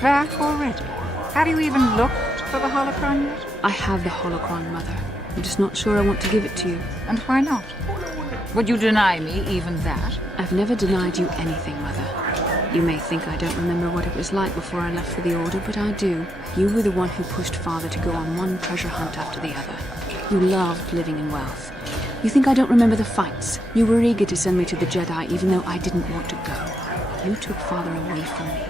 Back already? Have you even looked for the holocron yet? I have the holocron, Mother. I'm just not sure I want to give it to you. And why not? Would you deny me even that? I've never denied you anything, Mother. You may think I don't remember what it was like before I left for the Order, but I do. You were the one who pushed Father to go on one treasure hunt after the other. You loved living in wealth. You think I don't remember the fights? You were eager to send me to the Jedi even though I didn't want to go. You took Father away from me.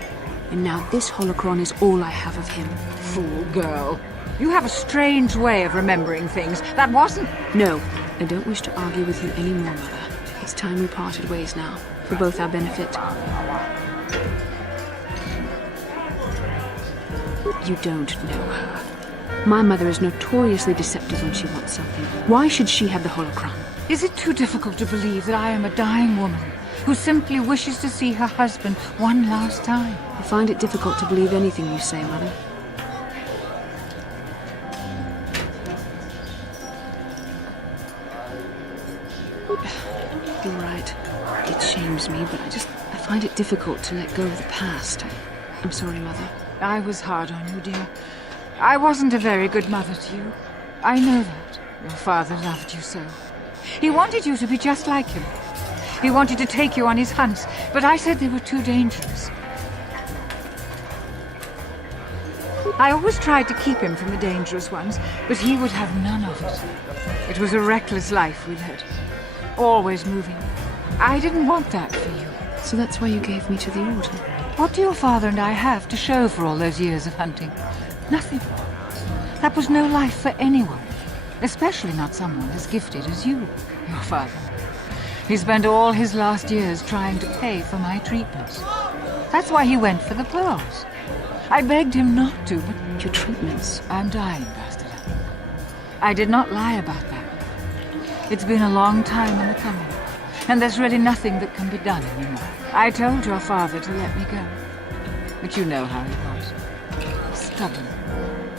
And now this holocron is all I have of him. Fool girl. You have a strange way of remembering things. That wasn't... No, I don't wish to argue with you anymore, Mother. It's time we parted ways now, for both our benefit. You don't know her. My mother is notoriously deceptive when she wants something. Why should she have the holocron? Is it too difficult to believe that I am a dying woman who simply wishes to see her husband one last time? I find it difficult to believe anything you say, Mother. You're right. It shames me, but I find it difficult to let go of the past. I'm sorry, Mother. I was hard on you, dear. I wasn't a very good mother to you. I know that. Your father loved you so. He wanted you to be just like him. He wanted to take you on his hunts, but I said they were too dangerous. I always tried to keep him from the dangerous ones, but he would have none of it. It was a reckless life we led. Always moving. I didn't want that for you. So that's why you gave me to the Order? What do your father and I have to show for all those years of hunting? Nothing. That was no life for anyone. Especially not someone as gifted as you, your father. He spent all his last years trying to pay for my treatments. That's why he went for the pearls. I begged him not to, but... Your treatments? I'm dying, Bastard. I did not lie about that. It's been a long time in the coming, and there's really nothing that can be done anymore. I told your father to let me go, but you know how he was. Stubborn.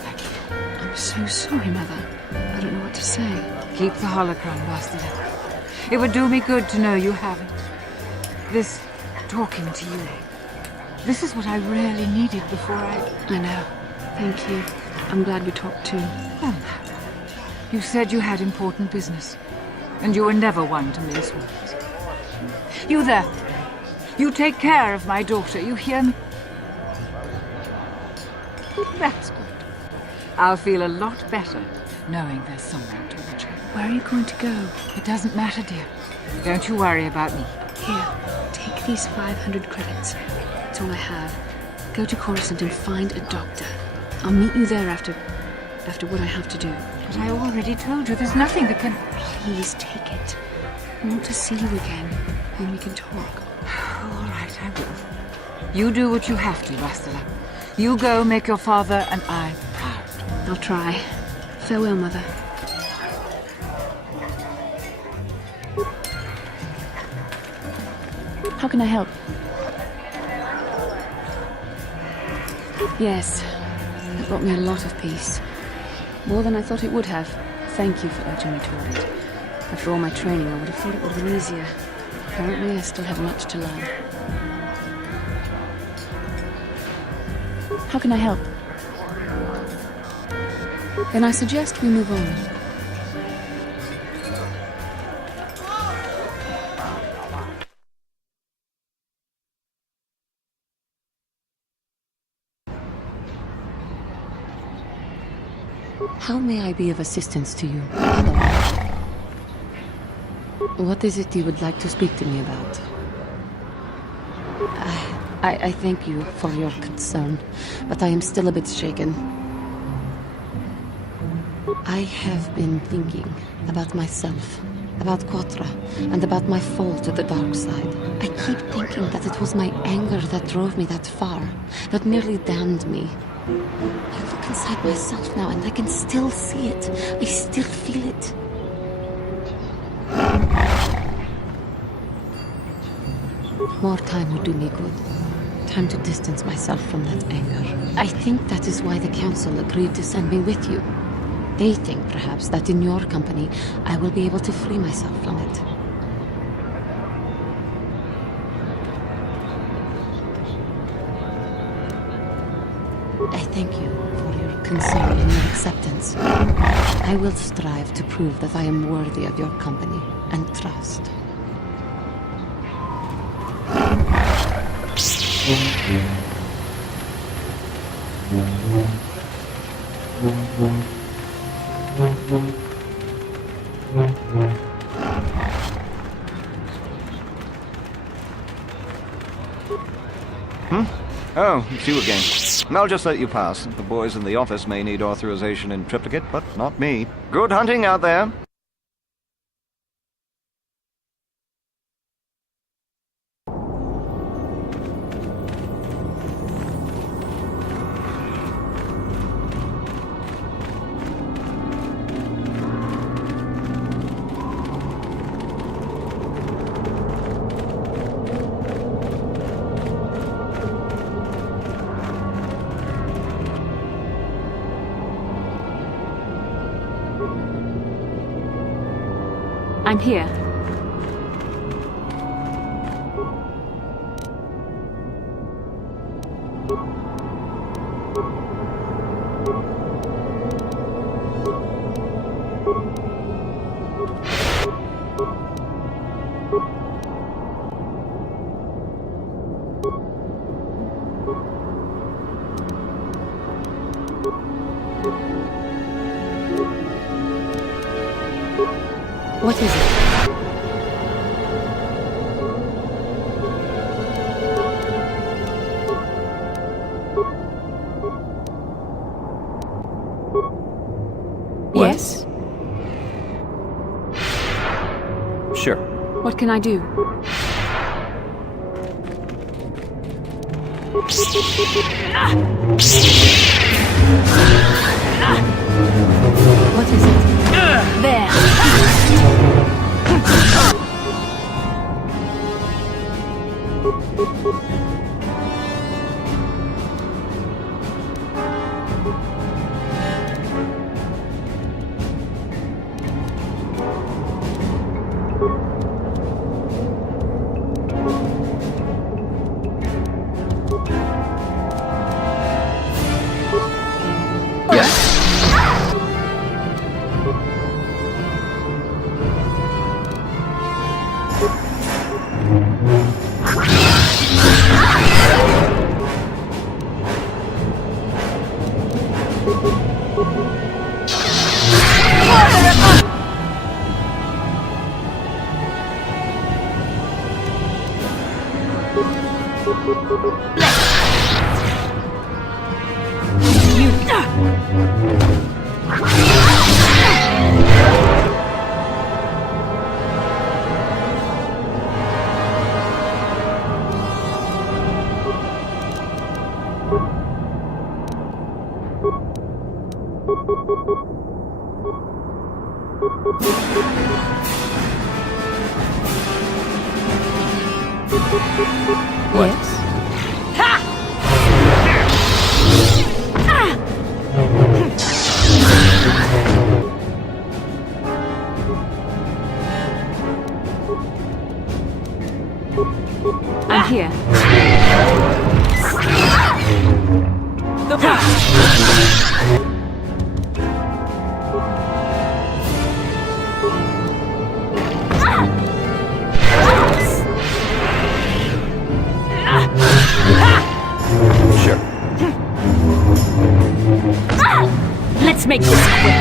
Like you. I'm so sorry, Mother. I don't know what to say. Keep the holocron, Bastard. It would do me good to know you have it. This talking to you. This is what I really needed before I know. Thank you. I'm glad we talked too. Well, you said you had important business, and you were never one to mince words. You there. You take care of my daughter, you hear me? That's good. I'll feel a lot better knowing there's someone to watch her. Where are you going to go? It doesn't matter, dear. Don't you worry about me. Here, take these 500 credits. That's all I have. Go to Coruscant and find a doctor. I'll meet you there after what I have to do. But I already told you there's nothing that can... Please take it. I want to see you again, when we can talk. All right, I will. You do what you have to, Bastila. You go make your father and I proud. I'll try. Farewell, Mother. How can I help? Yes, it brought me a lot of peace. More than I thought it would have. Thank you for urging me toward it. After all my training, I would have thought it would have been easier. Apparently, I still have much to learn. How can I help? Then I suggest we move on. How may I be of assistance to you? What is it you would like to speak to me about? I thank you for your concern, but I am still a bit shaken. I have been thinking about myself, about Quatra, and about my fall to the dark side. I keep thinking that it was my anger that drove me that far, that nearly damned me. I look inside myself now and I can still see it. I still feel it. More time would do me good. Time to distance myself from that anger. I think that is why the Council agreed to send me with you. They think, perhaps, that in your company, I will be able to free myself from it. Thank you for your concern and your acceptance. I will strive to prove that I am worthy of your company and trust. Oh, it's you again. I'll just let you pass. The boys in the office may need authorization in triplicate, but not me. Good hunting out there. I'm here. What is it? Yes? Sure. What can I do? What is it? There! Yes? I'm here. Sure. Let's make this quick.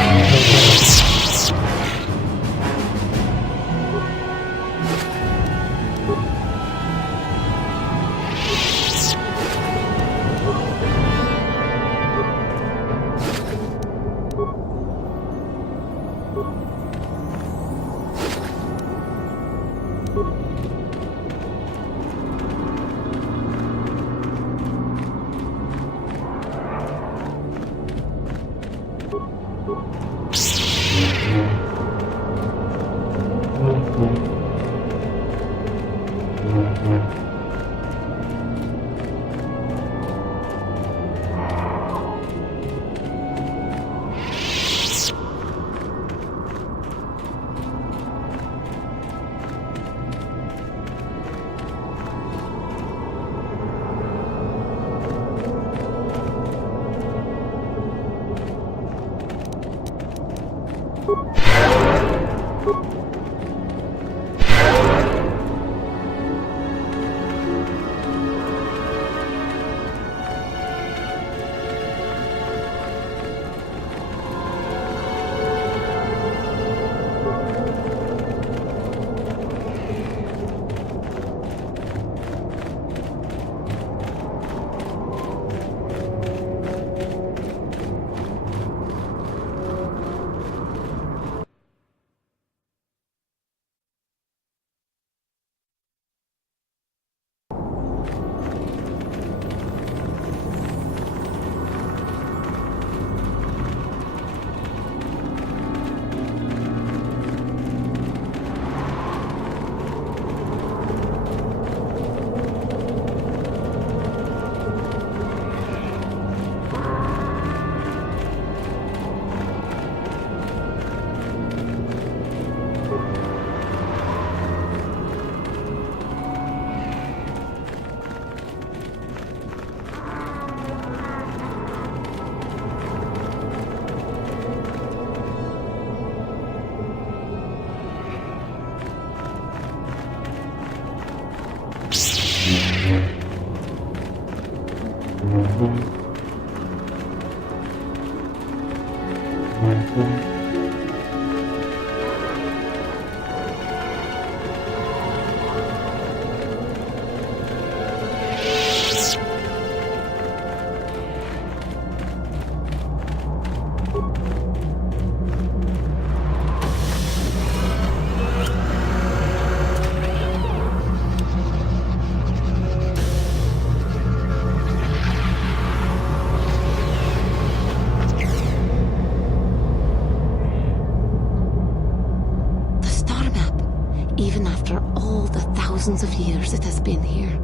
Even after all the thousands of years it has been here,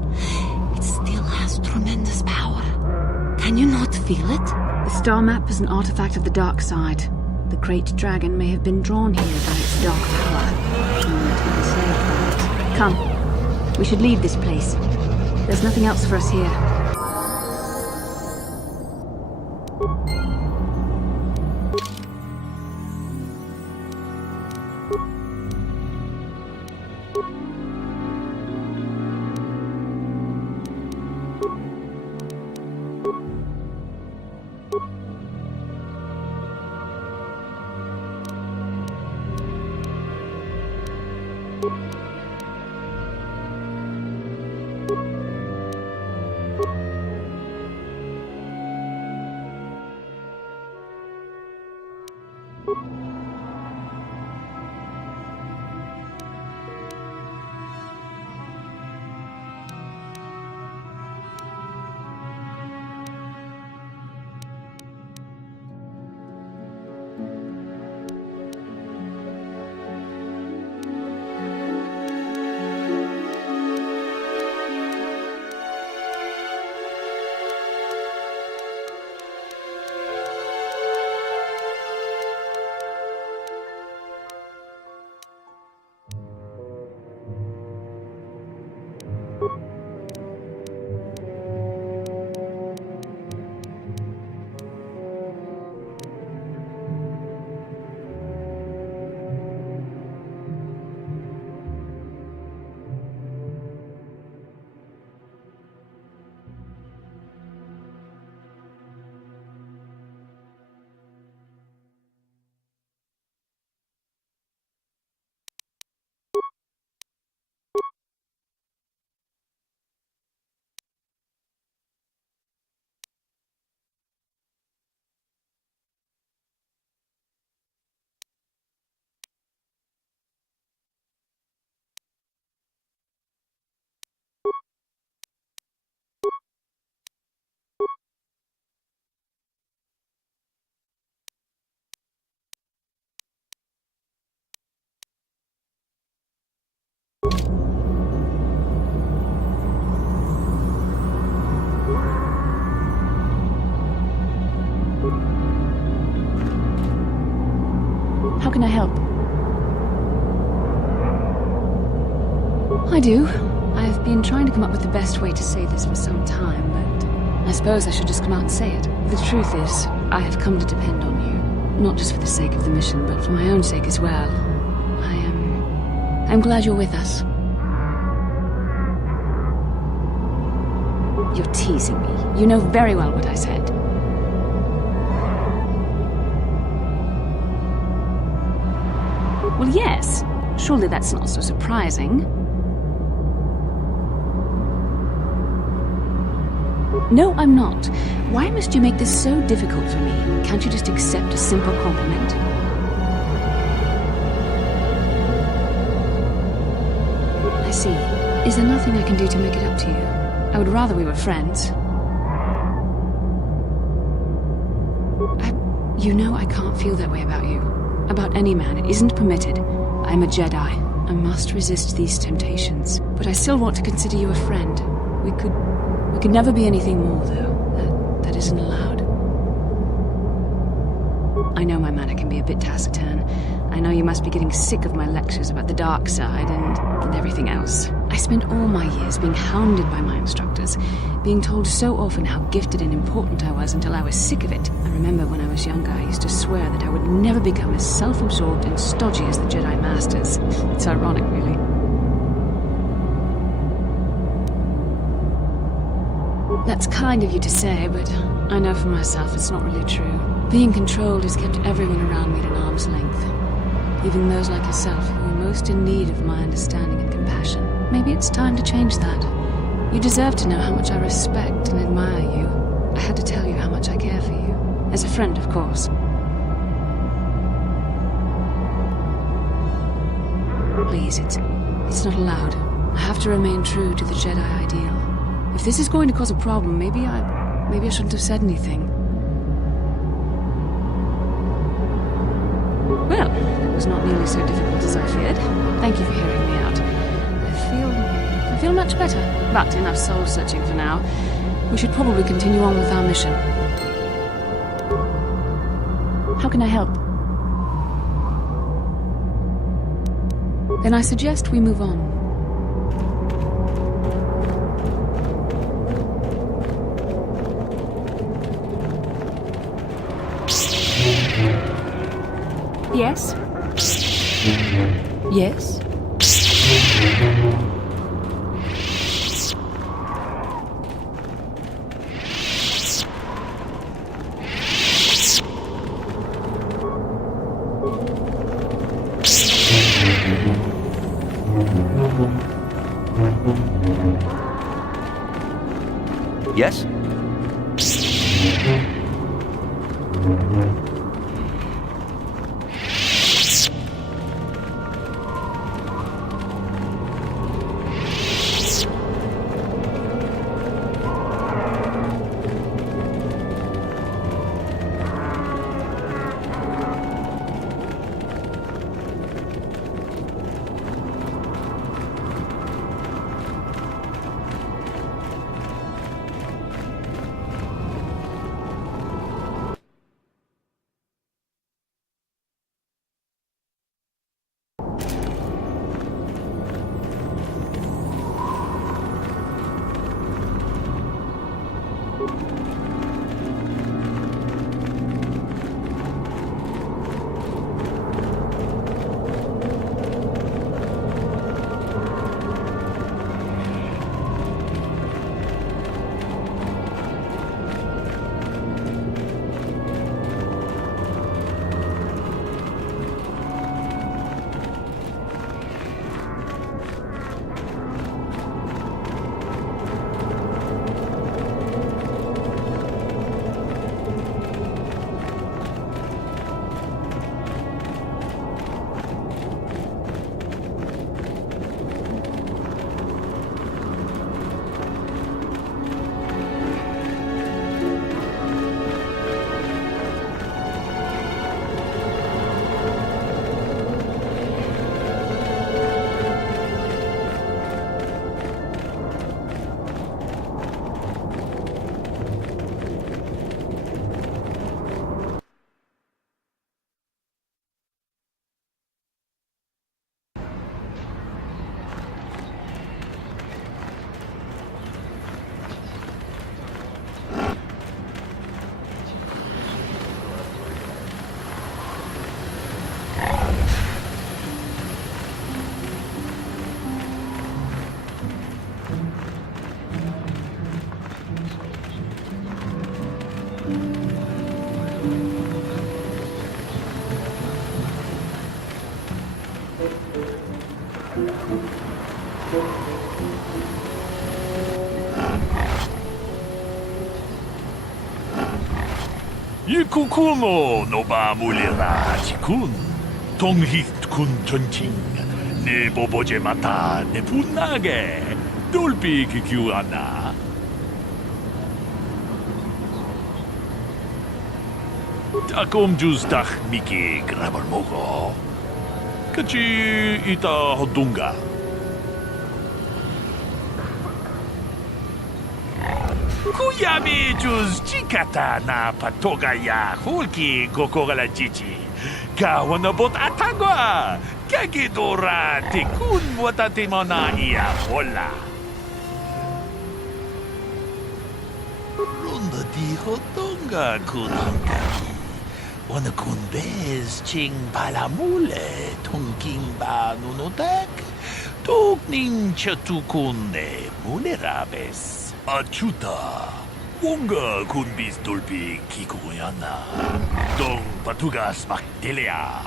it still has tremendous power. Can you not feel it? The star map is an artifact of the dark side. The great dragon may have been drawn here by its dark power, and enslaved by it. Come, we should leave this place. There's nothing else for us here. How can I help? I do. I've been trying to come up with the best way to say this for some time, but I suppose I should just come out and say it. The truth is, I have come to depend on you. Not just for the sake of the mission, but for my own sake as well. I'm glad you're with us. You're teasing me. You know very well what I said. Well, yes. Surely that's not so surprising. No, I'm not. Why must you make this so difficult for me? Can't you just accept a simple compliment? I see. Is there nothing I can do to make it up to you? I would rather we were friends. You know I can't feel that way about you. About any man. It isn't permitted. I'm a Jedi. I must resist these temptations. But I still want to consider you a friend. We could never be anything more, though. That isn't allowed. I know my manner can be a bit taciturn. I know you must be getting sick of my lectures about the dark side and everything else. I spent all my years being hounded by my instructors, being told so often how gifted and important I was until I was sick of it. I remember when I was younger, I used to swear that I would never become as self-absorbed and stodgy as the Jedi Masters. It's ironic, really. That's kind of you to say, but I know for myself it's not really true. Being controlled has kept everyone around me at an arm's length. Even those like yourself who are most in need of my understanding and compassion. Maybe it's time to change that. You deserve to know how much I respect and admire you. I had to tell you how much I care for you. As a friend, of course. Please, it's not allowed. I have to remain true to the Jedi ideal. If this is going to cause a problem, maybe I shouldn't have said anything. Well, it was not nearly so difficult as I feared. Thank you for hearing me out. I feel much better. But enough soul searching for now. We should probably continue on with our mission. How can I help? Then I suggest we move on. Yes? Yes? Yes? Kukumo no ba mulira tikun. Tonghit kun tonting. Ne boboje mata ne punage. Dolpi kikiwana. Takom jus tach miki grabar mogo. Kachi ita hodunga. Kuyami jus chikata na patoga ya hulki gokora chichi. Kawanabot atagwa. Kagidora tikun watate mana iya hola. Runda di hodunga kunankaki. Wana kunbez ching palamule tunking ba nunodak. Tuknin chatukunde mulerabes. Achuta. Wonga kunbis dolpi kikuyana. Dong patugas makdelia.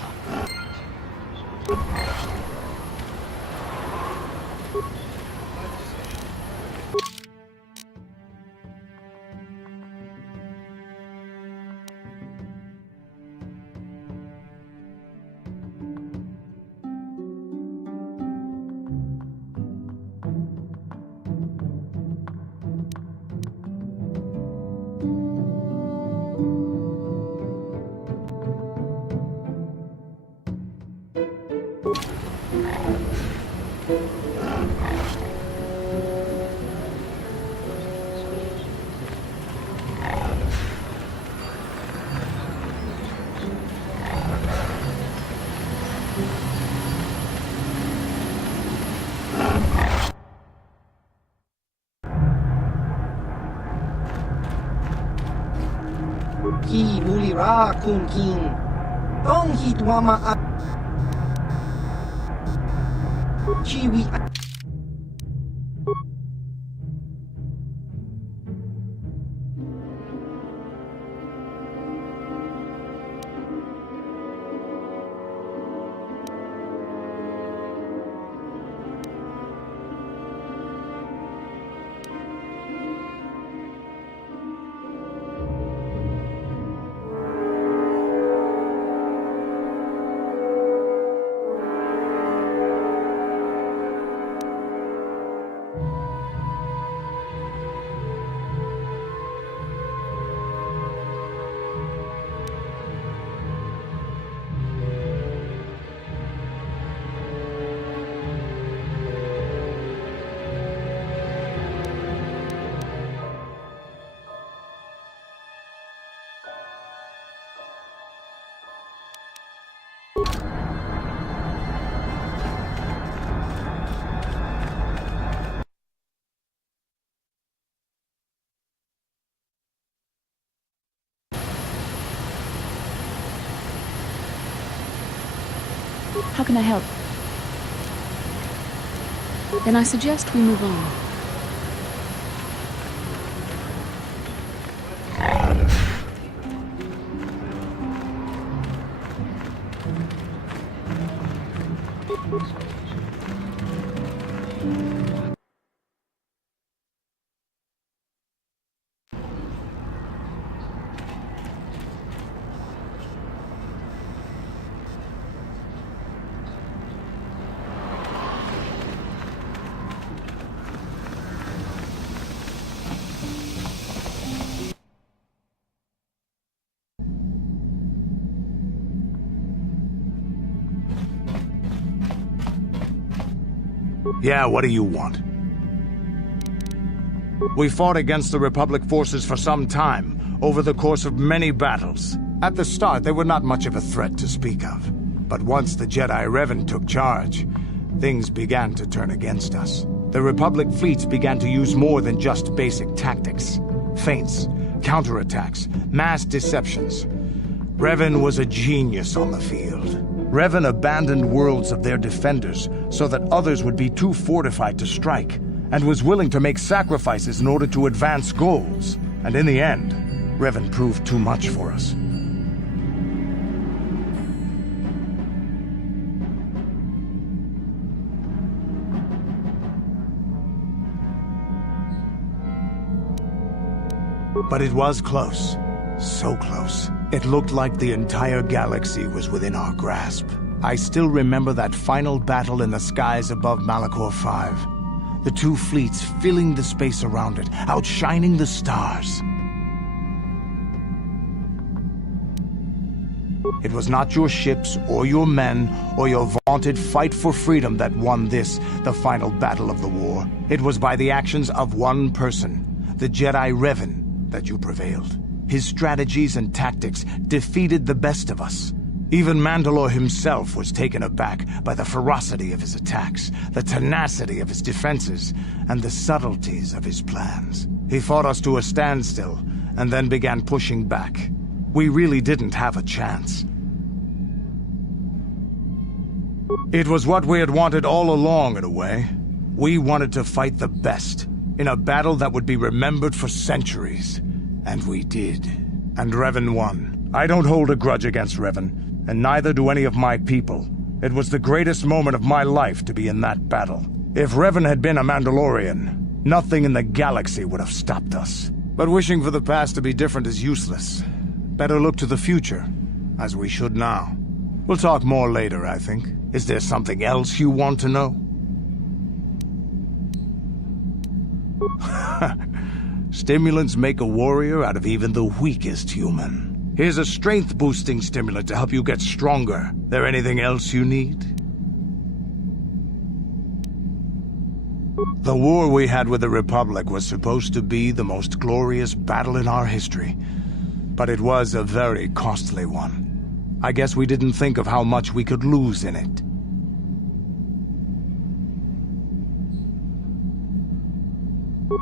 Ki mulira kun king. Dong hit wama at Chiwi. How can I help? Then I suggest we move on. Yeah, what do you want? We fought against the Republic forces for some time, over the course of many battles. At the start, they were not much of a threat to speak of. But once the Jedi Revan took charge, things began to turn against us. The Republic fleets began to use more than just basic tactics. Feints, counterattacks, mass deceptions. Revan was a genius on the field. Revan abandoned worlds of their defenders so that others would be too fortified to strike, and was willing to make sacrifices in order to advance goals. And in the end, Revan proved too much for us. But it was close. So close. It looked like the entire galaxy was within our grasp. I still remember that final battle in the skies above Malachor 5. The two fleets filling the space around it, outshining the stars. It was not your ships, or your men, or your vaunted fight for freedom that won this, the final battle of the war. It was by the actions of one person, the Jedi Revan, that you prevailed. His strategies and tactics defeated the best of us. Even Mandalore himself was taken aback by the ferocity of his attacks, the tenacity of his defenses, and the subtleties of his plans. He fought us to a standstill, and then began pushing back. We really didn't have a chance. It was what we had wanted all along, in a way. We wanted to fight the best, in a battle that would be remembered for centuries. And we did. And Revan won. I don't hold a grudge against Revan, and neither do any of my people. It was the greatest moment of my life to be in that battle. If Revan had been a Mandalorian, nothing in the galaxy would have stopped us. But wishing for the past to be different is useless. Better look to the future, as we should now. We'll talk more later, I think. Is there something else you want to know? Stimulants make a warrior out of even the weakest human. Here's a strength-boosting stimulant to help you get stronger. There anything else you need? The war we had with the Republic was supposed to be the most glorious battle in our history. But it was a very costly one. I guess we didn't think of how much we could lose in it.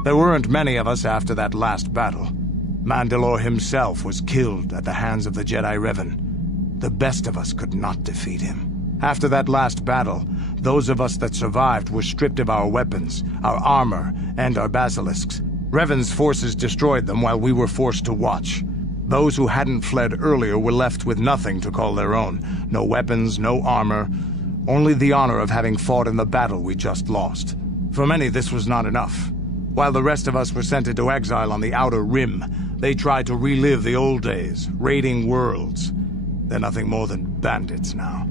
There weren't many of us after that last battle. Mandalore himself was killed at the hands of the Jedi Revan. The best of us could not defeat him. After that last battle, those of us that survived were stripped of our weapons, our armor, and our basilisks. Revan's forces destroyed them while we were forced to watch. Those who hadn't fled earlier were left with nothing to call their own. No weapons, no armor, only the honor of having fought in the battle we just lost. For many, this was not enough. While the rest of us were sent into exile on the Outer Rim, they tried to relive the old days, raiding worlds. They're nothing more than bandits now.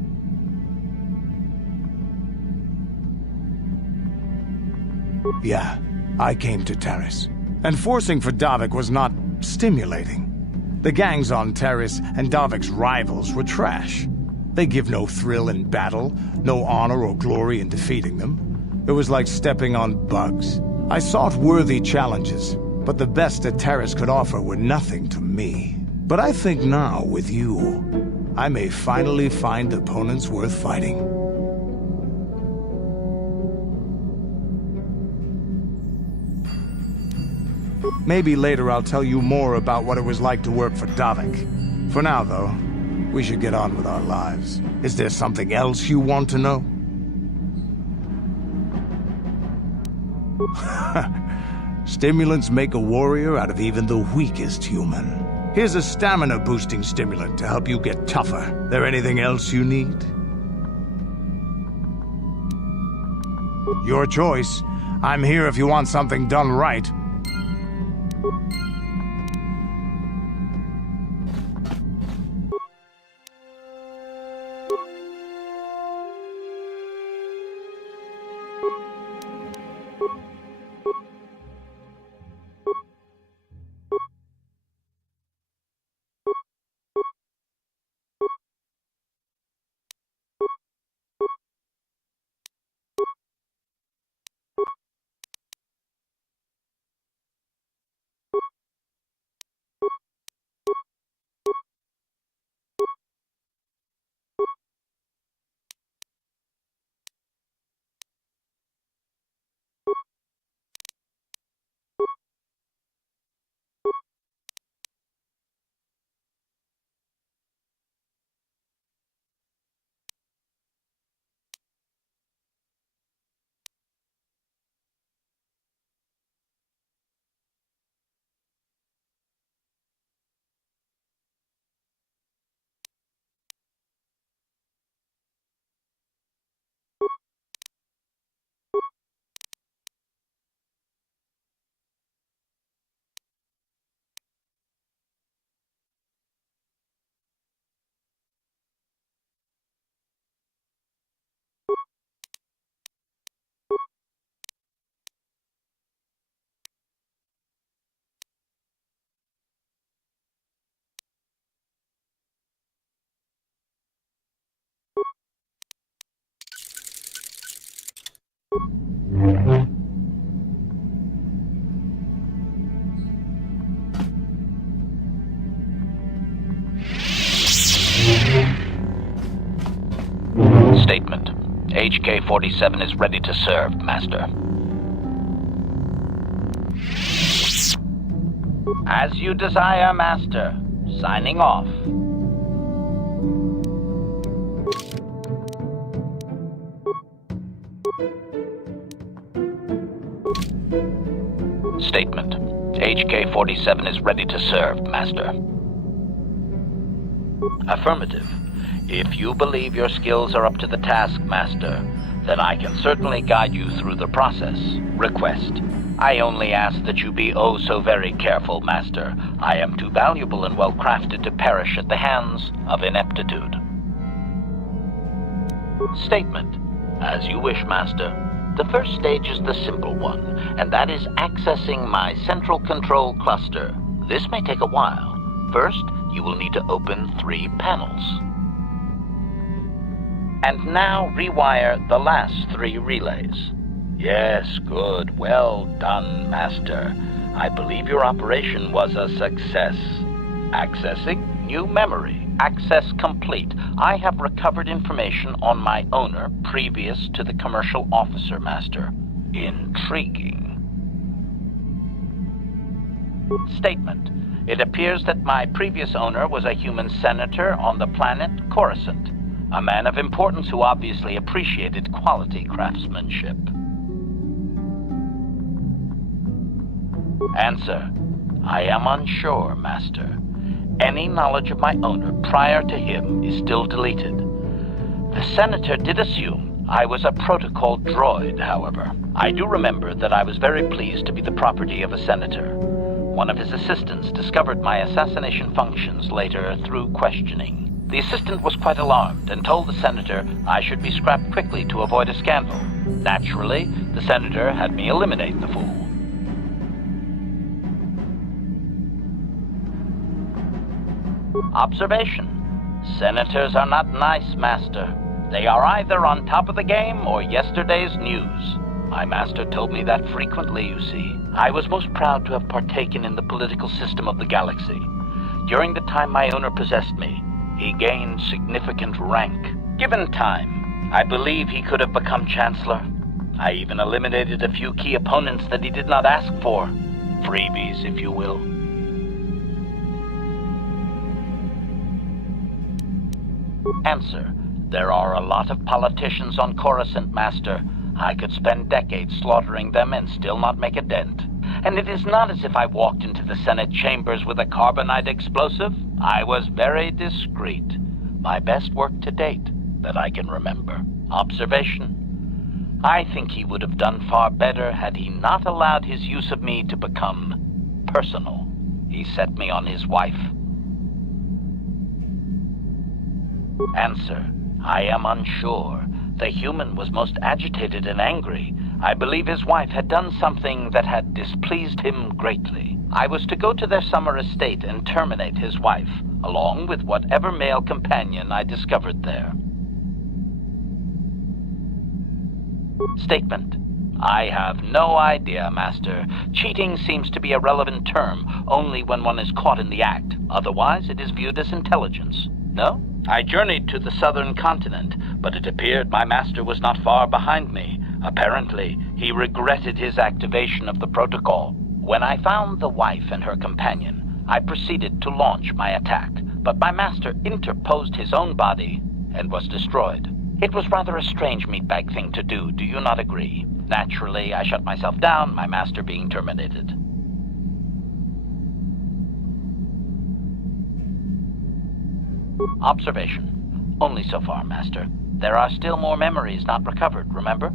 Yeah, I came to Taris. And forcing for Davik was not stimulating. The gangs on Taris and Davik's rivals were trash. They give no thrill in battle, no honor or glory in defeating them. It was like stepping on bugs. I sought worthy challenges, but the best that Taris could offer were nothing to me. But I think now, with you, I may finally find opponents worth fighting. Maybe later I'll tell you more about what it was like to work for Davik. For now, though, we should get on with our lives. Is there something else you want to know? Stimulants make a warrior out of even the weakest human. Here's a stamina-boosting stimulant to help you get tougher. There anything else you need? Your choice. I'm here if you want something done right. Statement. HK-47 is ready to serve, Master. As you desire, Master. Signing off. Statement. HK-47 is ready to serve, Master. Affirmative. If you believe your skills are up to the task, Master, then I can certainly guide you through the process. Request. I only ask that you be oh so very careful, Master. I am too valuable and well-crafted to perish at the hands of ineptitude. Statement. As you wish, Master. The first stage is the simple one, and that is accessing my central control cluster. This may take a while. First, you will need to open 3 panels. And now rewire the last 3 relays. Yes, good. Well done, Master. I believe your operation was a success. Accessing new memory. Access complete. I have recovered information on my owner previous to the commercial officer, Master. Intriguing. Statement. It appears that my previous owner was a human senator on the planet Coruscant, a man of importance who obviously appreciated quality craftsmanship. Answer. I am unsure, Master. Any knowledge of my owner prior to him is still deleted. The senator did assume I was a protocol droid, however. I do remember that I was very pleased to be the property of a senator. One of his assistants discovered my assassination functions later through questioning. The assistant was quite alarmed and told the senator I should be scrapped quickly to avoid a scandal. Naturally, the senator had me eliminate the fool. Observation. Senators are not nice, Master. They are either on top of the game or yesterday's news. My master told me that frequently, you see. I was most proud to have partaken in the political system of the galaxy. During the time my owner possessed me, he gained significant rank. Given time, I believe he could have become Chancellor. I even eliminated a few key opponents that he did not ask for. Freebies, if you will. Answer. There are a lot of politicians on Coruscant, Master. I could spend decades slaughtering them and still not make a dent. And it is not as if I walked into the Senate chambers with a carbonite explosive. I was very discreet. My best work to date that I can remember. Observation. I think he would have done far better had he not allowed his use of me to become personal. He set me on his wife. Answer. I am unsure. The human was most agitated and angry. I believe his wife had done something that had displeased him greatly. I was to go to their summer estate and terminate his wife, along with whatever male companion I discovered there. Statement. I have no idea, Master. Cheating seems to be a relevant term only when one is caught in the act. Otherwise, it is viewed as intelligence. No? I journeyed to the southern continent, but it appeared my master was not far behind me. Apparently, he regretted his activation of the protocol. When I found the wife and her companion, I proceeded to launch my attack, but my master interposed his own body and was destroyed. It was rather a strange meatbag thing to do, do you not agree? Naturally, I shut myself down, my master being terminated. Observation. Only so far, Master. There are still more memories not recovered, remember?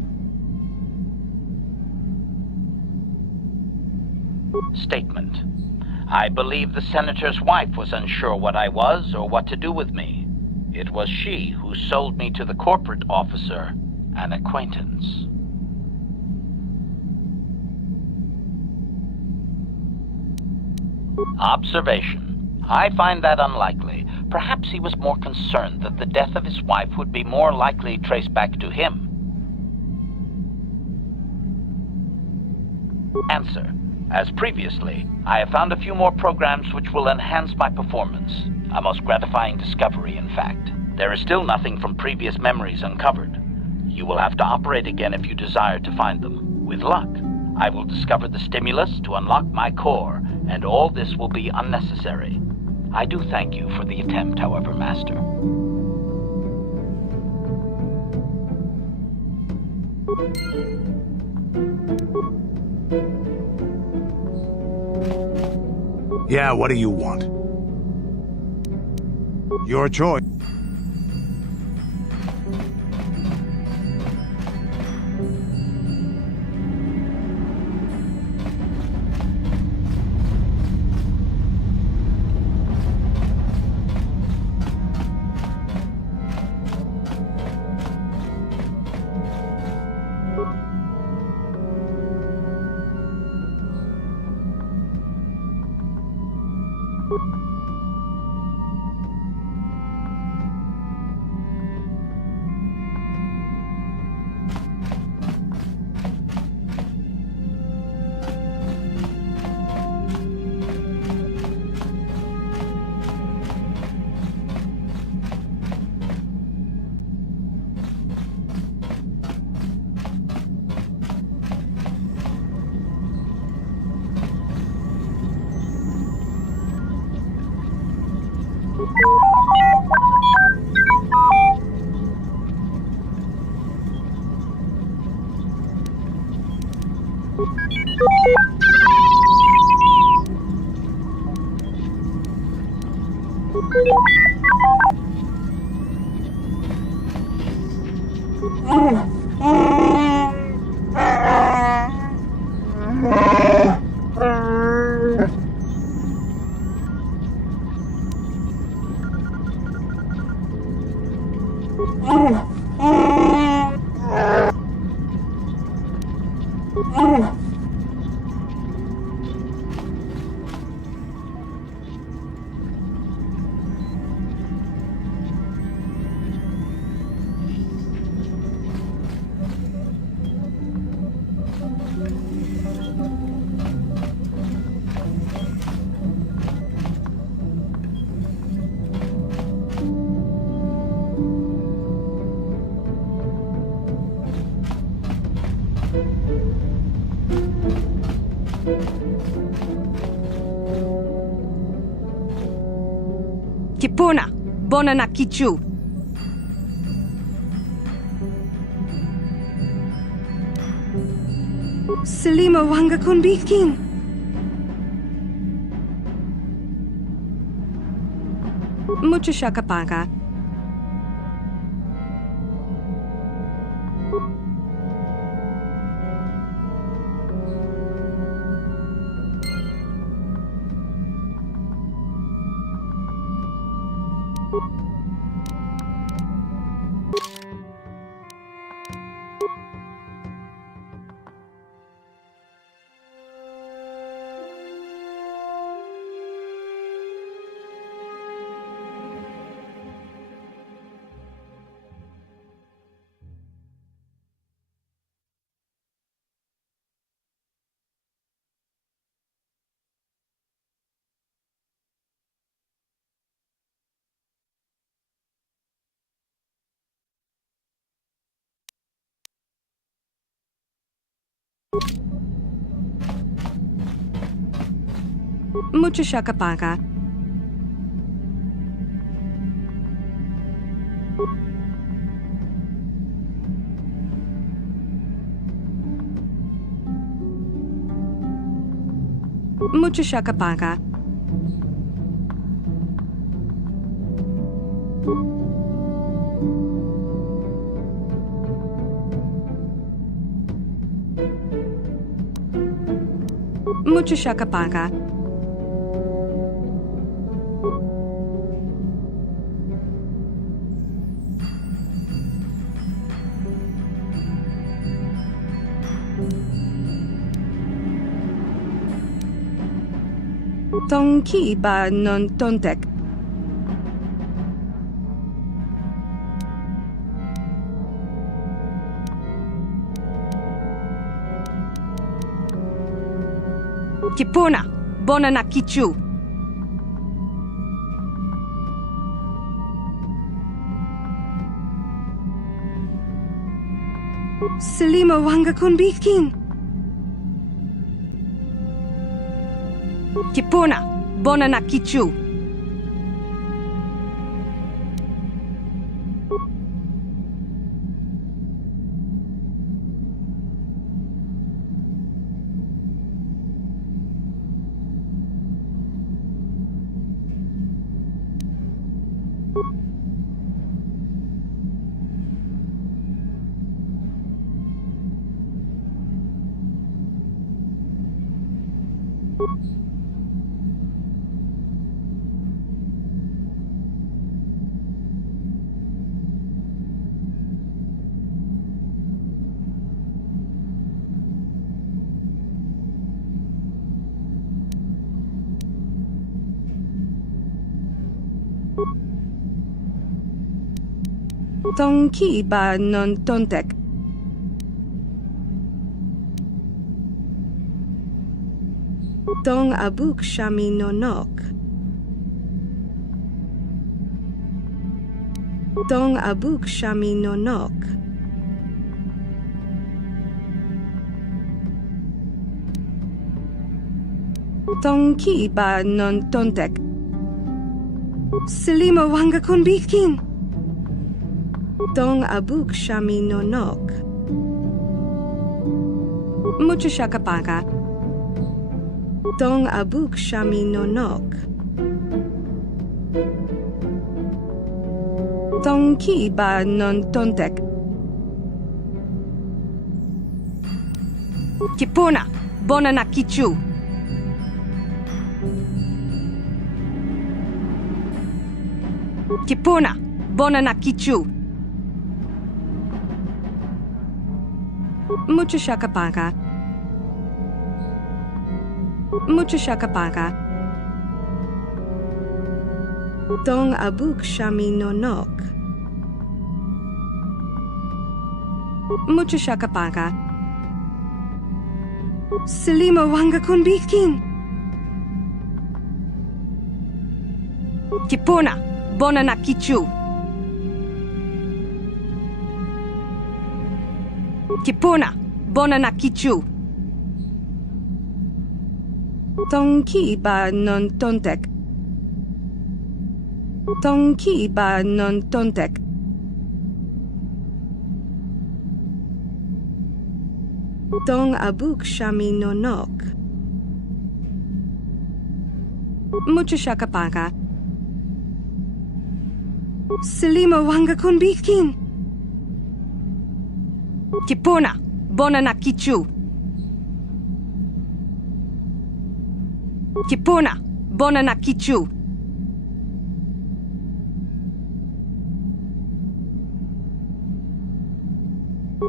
Statement. I believe the senator's wife was unsure what I was or what to do with me. It was she who sold me to the corporate officer, an acquaintance. Observation. I find that unlikely. Perhaps he was more concerned that the death of his wife would be more likely traced back to him. Answer. As previously, I have found a few more programs which will enhance my performance. A most gratifying discovery, in fact. There is still nothing from previous memories uncovered. You will have to operate again if you desire to find them. With luck, I will discover the stimulus to unlock my core, and all this will be unnecessary. I do thank you for the attempt, however, Master. Yeah, what do you want? Your choice. Kipuna, bona na kichu. Selima wanga kunbiking. Mucho shakapaka. Mucho shakapaka. Mucho shakapaka. Mucho shakapaka. Tonki ba non tontek. Kipuna, bona na kichu. Selima wanga kunbiking. Kipuna, bona na kichu. Tong ki ba non tontek. Tong abuk shami no nok. Tong abuk shami no nok. Tong ki ba non tontek. Selima wanga kon bikin. Tong abuk shami no nok. Mucho shakapaka. Tong abuk shami no nok. Tong ki ba non tontek. Kipona, bona na kichu. Kipona, bona na kichu. Mucho shakapaka. Mucho shakapaka. Tong abuk shami no nok. Mucho shakapaka. Selima wanga kon bikin. Kipona, bona na kichu. Kipona, bona na kichu. Tong ki ba non tontek. Tong ki ba non tontek. Tong abuk shami no nok. Mucho shakapaka. Selima wanga kon bikin. Kipona, bona na kichu. Kipona, bona na kichu.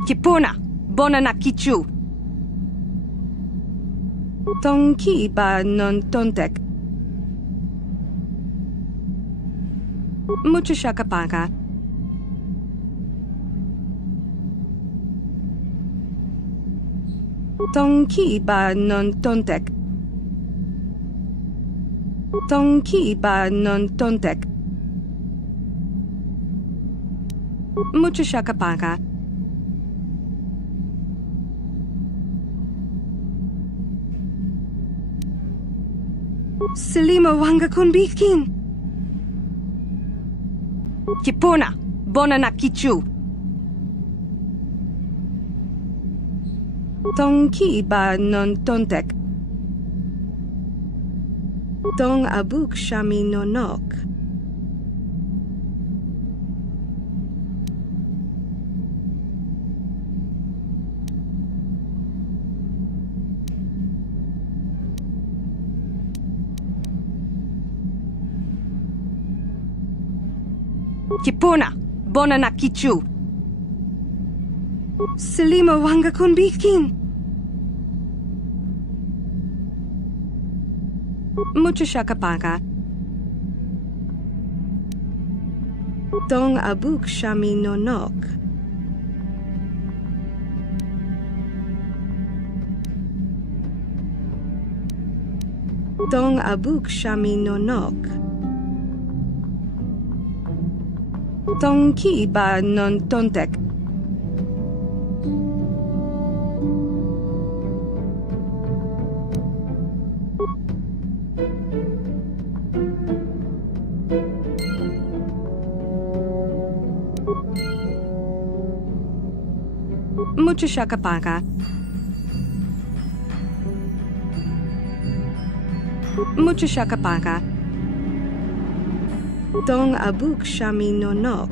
Kipona, bona na kichu. Tong ki ba non tontek. Mucho shakapaka. Tong ki ba non tontek. Tong ki ba non tontek. Mucho shakapaka. Selima wanga kon bikin. Kipona, bona na kichu. Tong ki ba non tontek. Tong abuk shami no nok. Kipona, bona na kichu. Selima wanga kon bikin. Mucho shakapaka. Tong abuk shami no nok. Tong abuk shami no nok. Tong ki ba non tontek. Mucho shakapaka. Mucho shakapaka. Dong abuk shami no nok.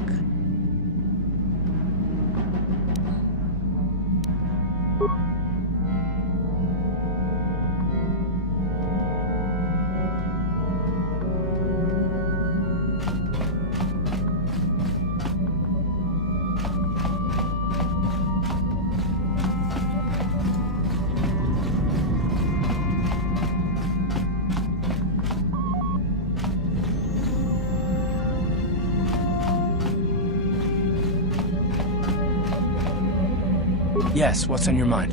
Yes, what's on your mind?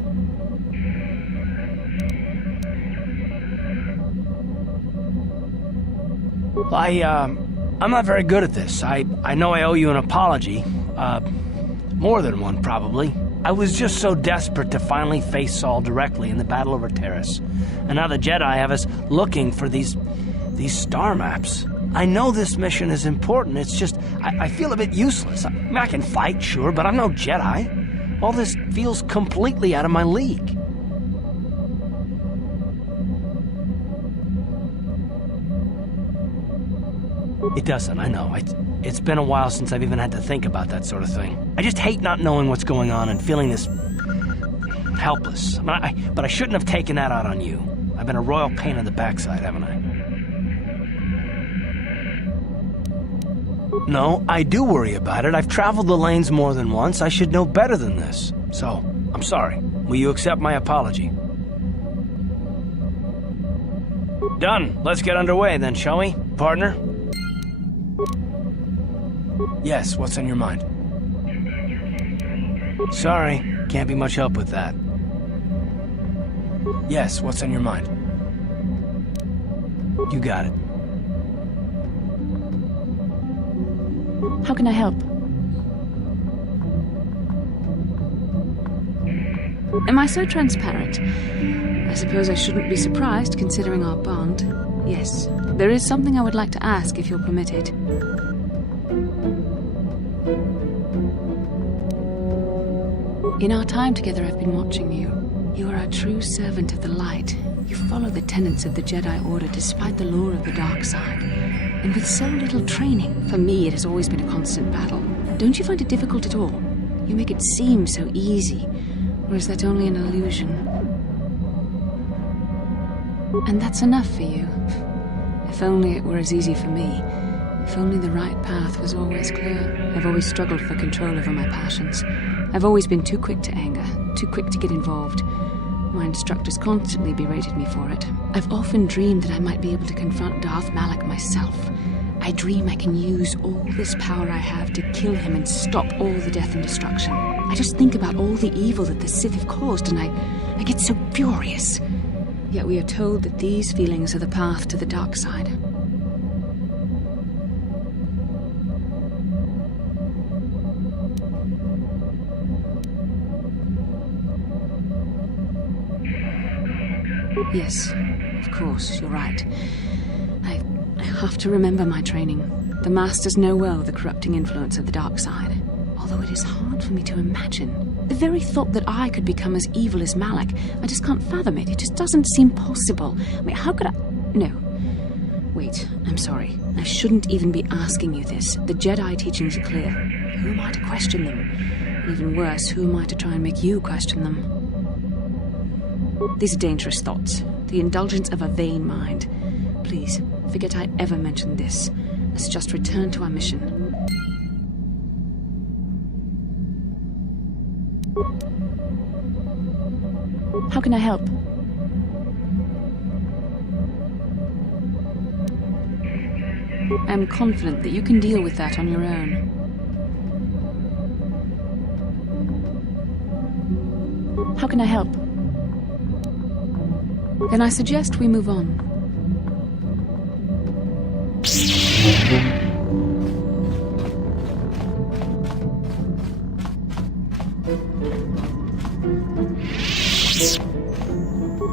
Well, I'm not very good at this. I know I owe you an apology. More than one, probably. I was just so desperate to finally face Saul directly in the battle over Terrace. And now the Jedi have us looking for these star maps. I know this mission is important, it's just, I feel a bit useless. I can fight, sure, but I'm no Jedi. All this feels completely out of my league. It doesn't, I know. It's been a while since I've even had to think about that sort of thing. I just hate not knowing what's going on and feeling this helpless. But I shouldn't have taken that out on you. I've been a royal pain in the backside, haven't I? No, I do worry about it. I've traveled the lanes more than once. I should know better than this. So, I'm sorry. Will you accept my apology? Done. Let's get underway then, shall we, partner? Yes, what's on your mind? Sorry, can't be much help with that. Yes, what's on your mind? You got it. How can I help? Am I so transparent? I suppose I shouldn't be surprised, considering our bond. Yes, there is something I would like to ask, if you'll permit it. In our time together, I've been watching you. You are a true servant of the light. You follow the tenets of the Jedi Order despite the lure of the dark side. And with so little training, for me it has always been a constant battle. Don't you find it difficult at all? You make it seem so easy. Or is that only an illusion? And that's enough for you. If only it were as easy for me. If only the right path was always clear. I've always struggled for control over my passions. I've always been too quick to anger, too quick to get involved. My instructors constantly berated me for it. I've often dreamed that I might be able to confront Darth Malak myself. I dream I can use all this power I have to kill him and stop all the death and destruction. I just think about all the evil that the Sith have caused and I get so furious. Yet we are told that these feelings are the path to the dark side. Yes, of course, you're right. I have to remember my training. The Masters know well the corrupting influence of the dark side. Although it is hard for me to imagine. The very thought that I could become as evil as Malak, I just can't fathom it. It just doesn't seem possible. I mean, how could I... No. Wait, I'm sorry. I shouldn't even be asking you this. The Jedi teachings are clear. Who am I to question them? Even worse, who am I to try and make you question them? These are dangerous thoughts. The indulgence of a vain mind. Please, forget I ever mentioned this. Let's just return to our mission. How can I help? I'm confident that you can deal with that on your own. How can I help? Then I suggest we move on.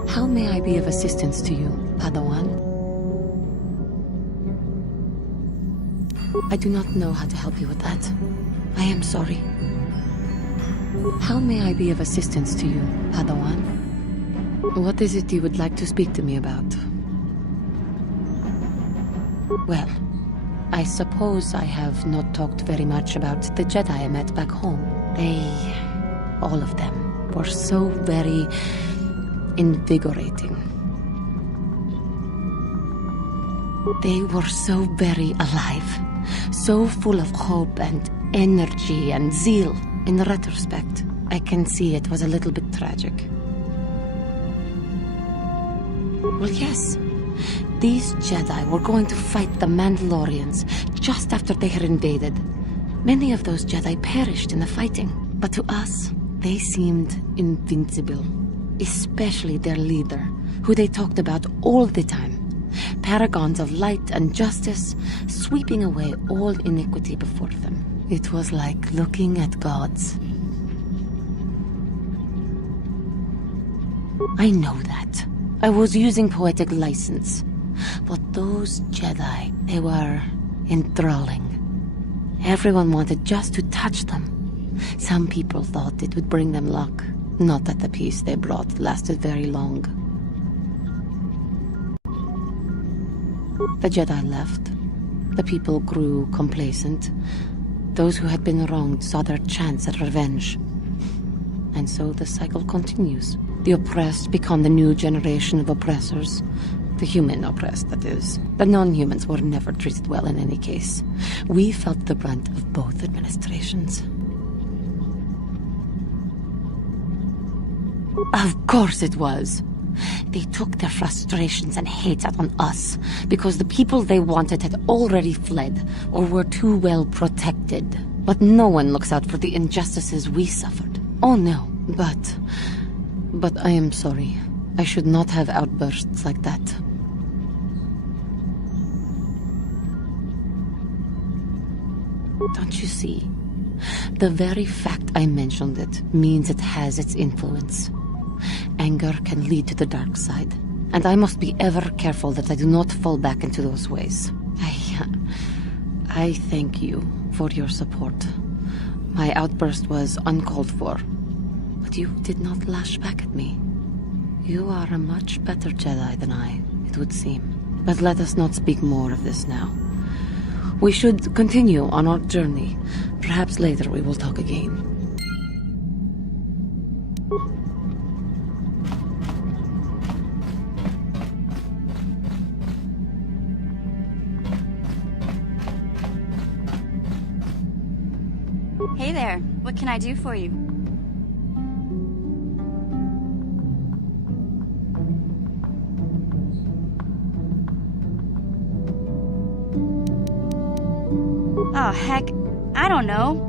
How may I be of assistance to you, Padawan? I do not know how to help you with that. I am sorry. How may I be of assistance to you, Padawan? What is it you would like to speak to me about? Well, I suppose I have not talked very much about the Jedi I met back home. All of them, were so very invigorating. They were so very alive, so full of hope and energy and zeal. In retrospect, I can see it was a little bit tragic. Well, yes. These Jedi were going to fight the Mandalorians just after they had invaded. Many of those Jedi perished in the fighting, but to us, they seemed invincible. Especially their leader, who they talked about all the time. Paragons of light and justice, sweeping away all iniquity before them. It was like looking at gods. I know that. I was using poetic license. But those Jedi, they were enthralling. Everyone wanted just to touch them. Some people thought it would bring them luck. Not that the peace they brought lasted very long. The Jedi left. The people grew complacent. Those who had been wronged saw their chance at revenge. And so the cycle continues. The oppressed become the new generation of oppressors. The human oppressed, that is. The non-humans were never treated well in any case. We felt the brunt of both administrations. Of course it was. They took their frustrations and hate out on us because the people they wanted had already fled or were too well protected. But no one looks out for the injustices we suffered. Oh no, but I am sorry. I should not have outbursts like that. Don't you see? The very fact I mentioned it means it has its influence. Anger can lead to the dark side, and I must be ever careful that I do not fall back into those ways. I thank you for your support. My outburst was uncalled for, but you did not lash back at me. You are a much better Jedi than I, it would seem. But let us not speak more of this now. We should continue on our journey. Perhaps later we will talk again. Hey there, what can I do for you? Oh, heck, I don't know.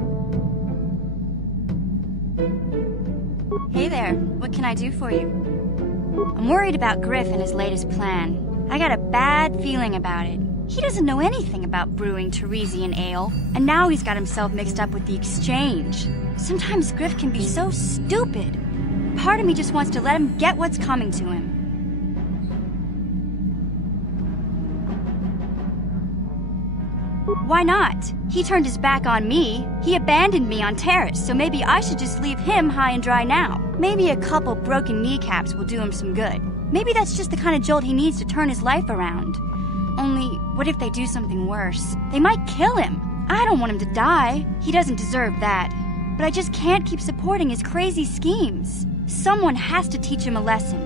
Hey there, what can I do for you? I'm worried about Griff and his latest plan. I got a bad feeling about it. He doesn't know anything about brewing Teresian ale, and now he's got himself mixed up with the exchange. Sometimes Griff can be so stupid. Part of me just wants to let him get what's coming to him. Why not? He turned his back on me. He abandoned me on Terrace, so maybe I should just leave him high and dry now. Maybe a couple broken kneecaps will do him some good. Maybe that's just the kind of jolt he needs to turn his life around. Only, what if they do something worse? They might kill him. I don't want him to die. He doesn't deserve that. But I just can't keep supporting his crazy schemes. Someone has to teach him a lesson.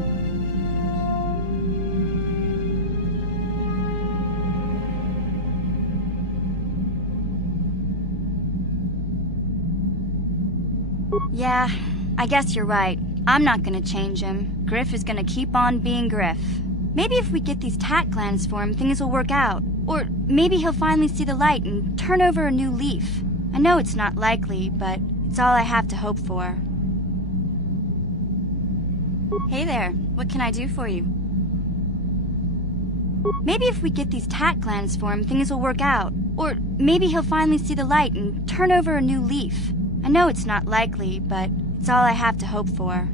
Yeah, I guess you're right. I'm not gonna change him. Griff is gonna keep on being Griff. Maybe if we get these tat glands for him, things will work out. Or maybe he'll finally see the light and turn over a new leaf. I know it's not likely, but it's all I have to hope for. Hey there, what can I do for you? Maybe if we get these tat glands for him, things will work out. Or maybe he'll finally see the light and turn over a new leaf. I know it's not likely, but it's all I have to hope for.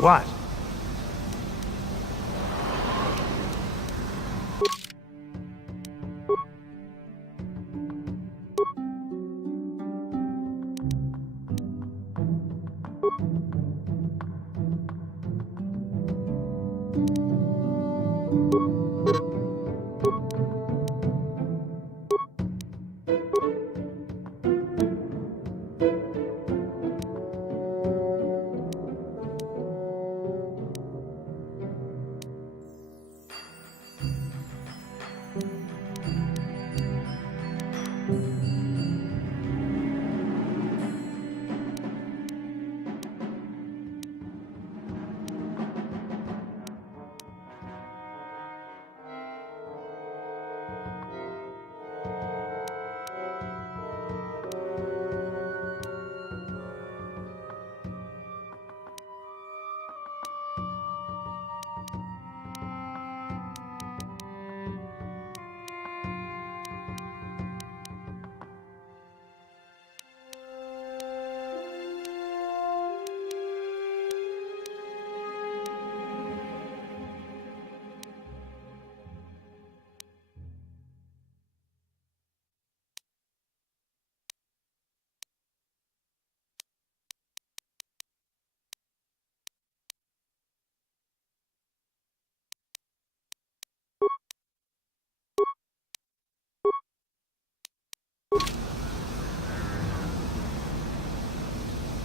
What?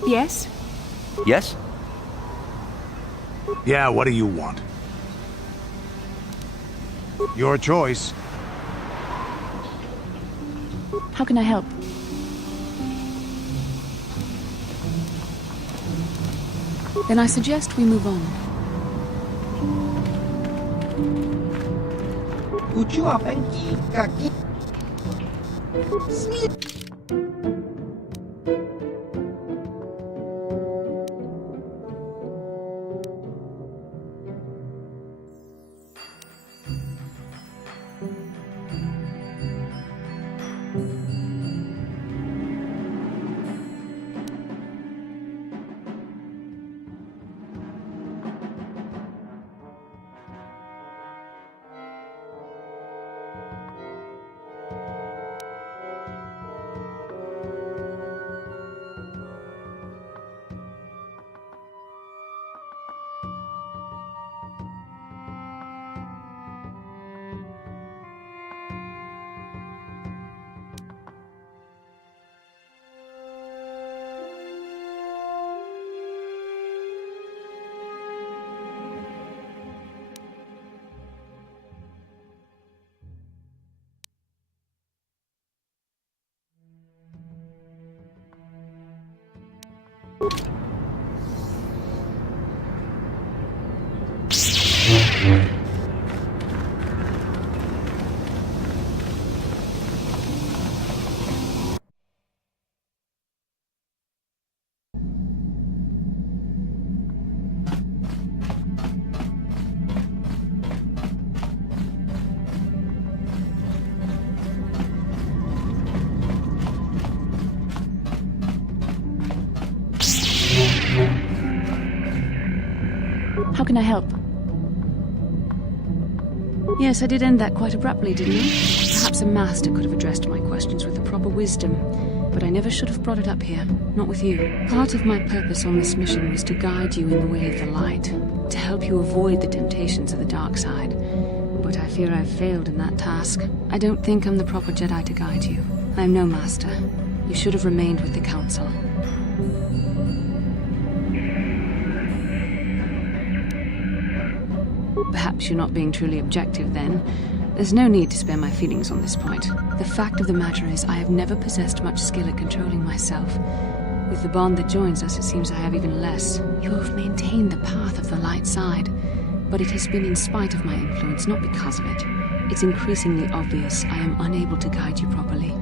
Yes? Yes? Yeah, what do you want? Your choice. How can I help? Then I suggest we move on. Ucua Penki Kaki. How can I help? Yes, I did end that quite abruptly, didn't I? Perhaps a master could have addressed my questions with the proper wisdom, but I never should have brought it up here, not with you. Part of my purpose on this mission was to guide you in the way of the light, to help you avoid the temptations of the dark side. But I fear I've failed in that task. I don't think I'm the proper Jedi to guide you. I am no master. You should have remained with the Council. Perhaps you're not being truly objective then. There's no need to spare my feelings on this point. The fact of the matter is I have never possessed much skill at controlling myself. With the bond that joins us, it seems I have even less. You have maintained the path of the light side, but it has been in spite of my influence, not because of it. It's increasingly obvious I am unable to guide you properly.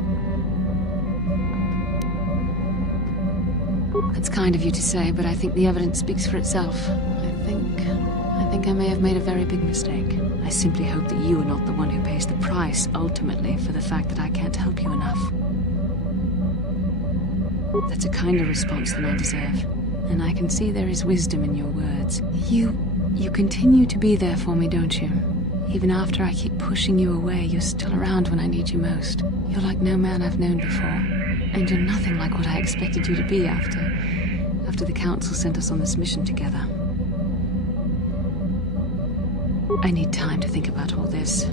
It's kind of you to say, but I think the evidence speaks for itself. I think I may have made a very big mistake. I simply hope that you are not the one who pays the price, ultimately, for the fact that I can't help you enough. That's a kinder response than I deserve. and I can see there is wisdom in your words. You continue to be there for me, don't you? Even after I keep pushing you away, you're still around when I need you most. You're like no man I've known before, and you're nothing like what I expected you to be after the Council sent us on this mission together. I need time to think about all this.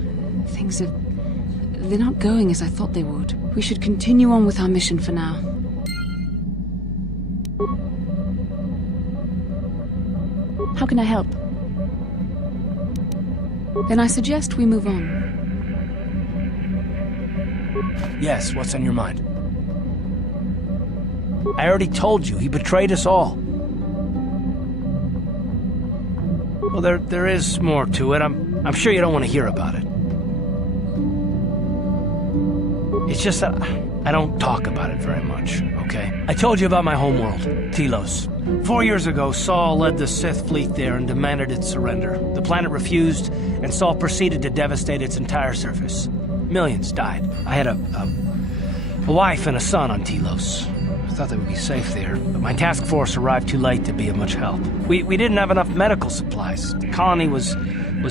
They're not going as I thought they would. We should continue on with our mission for now. How can I help? Then I suggest we move on. Yes, what's on your mind? I already told you, he betrayed us all. Well, there is more to it. I'm sure you don't want to hear about it. It's just that I don't talk about it very much, okay? I told you about my homeworld, Telos. 4 years ago, Saul led the Sith fleet there and demanded its surrender. The planet refused, and Saul proceeded to devastate its entire surface. Millions died. I had a wife and a son on Telos. I thought they would be safe there, but my task force arrived too late to be of much help. We didn't have enough medical supplies. The colony was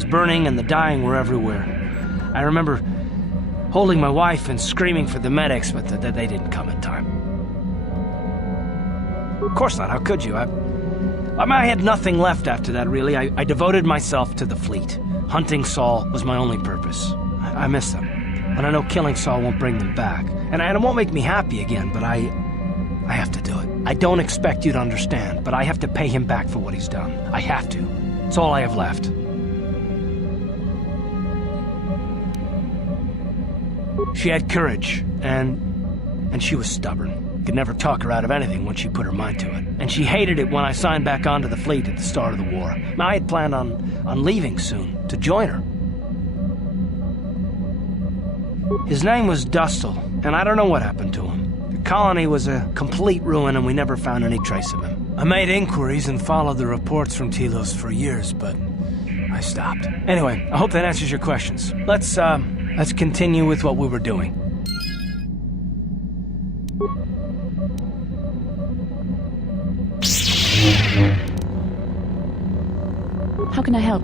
burning and the dying were everywhere. I remember holding my wife and screaming for the medics, but they didn't come in time. Of course not, how could you? I had nothing left after that, really. I devoted myself to the fleet. Hunting Saul was my only purpose. I miss them, and I know killing Saul won't bring them back. And it won't make me happy again, but I have to do it. I don't expect you to understand, but I have to pay him back for what he's done. I have to. It's all I have left. She had courage, and she was stubborn. Could never talk her out of anything once she put her mind to it. And she hated it when I signed back onto the fleet at the start of the war. I had planned on leaving soon, to join her. His name was Dustle, and I don't know what happened to him. The colony was a complete ruin, and we never found any trace of him. I made inquiries and followed the reports from Telos for years, but I stopped. Anyway, I hope that answers your questions. Let's continue with what we were doing. How can I help?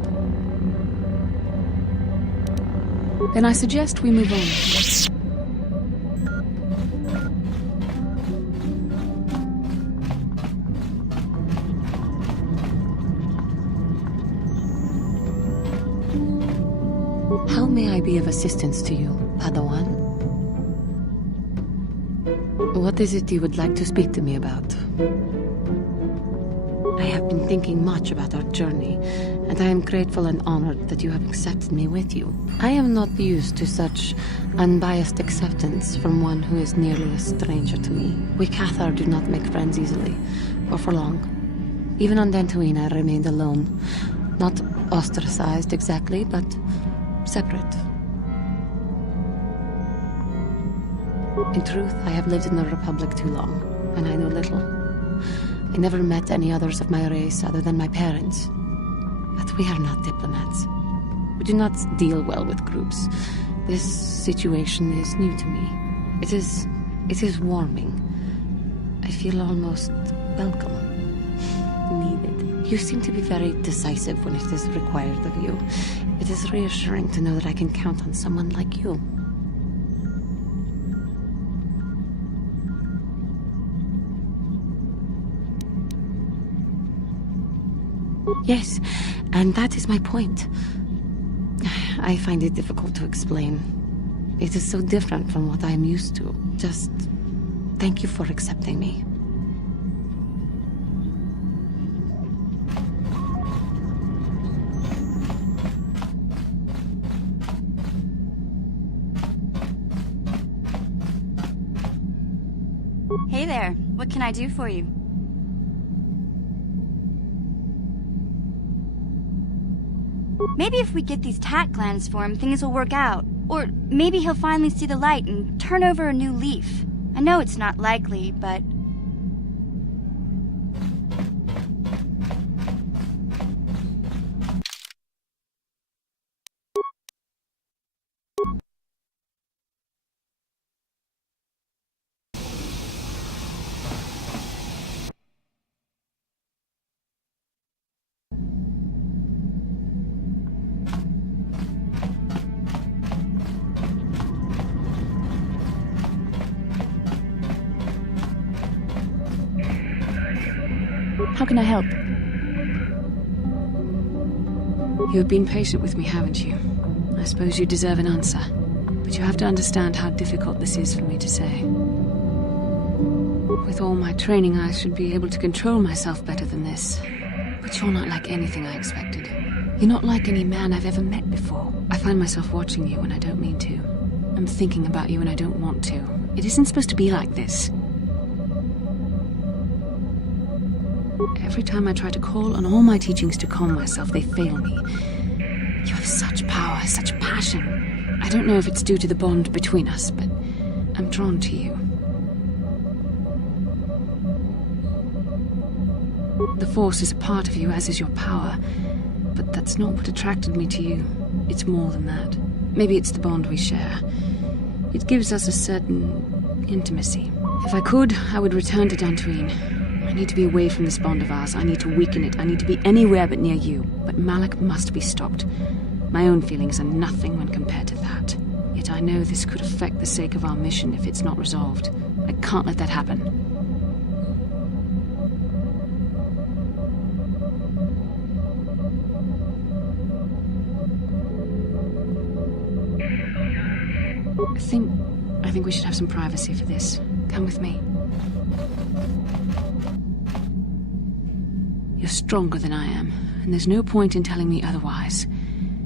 Then I suggest we move on. How may I be of assistance to you, Padawan? What is it you would like to speak to me about? I have been thinking much about our journey, and I am grateful and honored that you have accepted me with you. I am not used to such unbiased acceptance from one who is nearly a stranger to me. We Cathar do not make friends easily, or for long. Even on Tatooine I remained alone. Not ostracized exactly, but separate. In truth, I have lived in the Republic too long, and I know little. I never met any others of my race other than my parents. But we are not diplomats. We do not deal well with groups. This situation is new to me. It is warming. I feel almost welcome. Needed. You seem to be very decisive when it is required of you. It is reassuring to know that I can count on someone like you. Yes, and that is my point. I find it difficult to explain. It is so different from what I am used to. Just thank you for accepting me. Hey there, what can I do for you? Maybe if we get these tat glands for him, things will work out. Or maybe he'll finally see the light and turn over a new leaf. I know it's not likely, but How can I help? You have been patient with me, haven't you? I suppose you deserve an answer. But you have to understand how difficult this is for me to say. With all my training, I should be able to control myself better than this. But you're not like anything I expected. You're not like any man I've ever met before. I find myself watching you when I don't mean to. I'm thinking about you when I don't want to. It isn't supposed to be like this. Every time I try to call on all my teachings to calm myself, they fail me. You have such power, such passion. I don't know if it's due to the bond between us, but I'm drawn to you. The Force is a part of you, as is your power. But that's not what attracted me to you. It's more than that. Maybe it's the bond we share. It gives us a certain intimacy. If I could, I would return to Tatooine. I need to be away from this bond of ours. I need to weaken it. I need to be anywhere but near you. But Malak must be stopped. My own feelings are nothing when compared to that. Yet I know this could affect the sake of our mission if it's not resolved. I can't let that happen. I think we should have some privacy for this. Come with me. You're stronger than I am, and there's no point in telling me otherwise.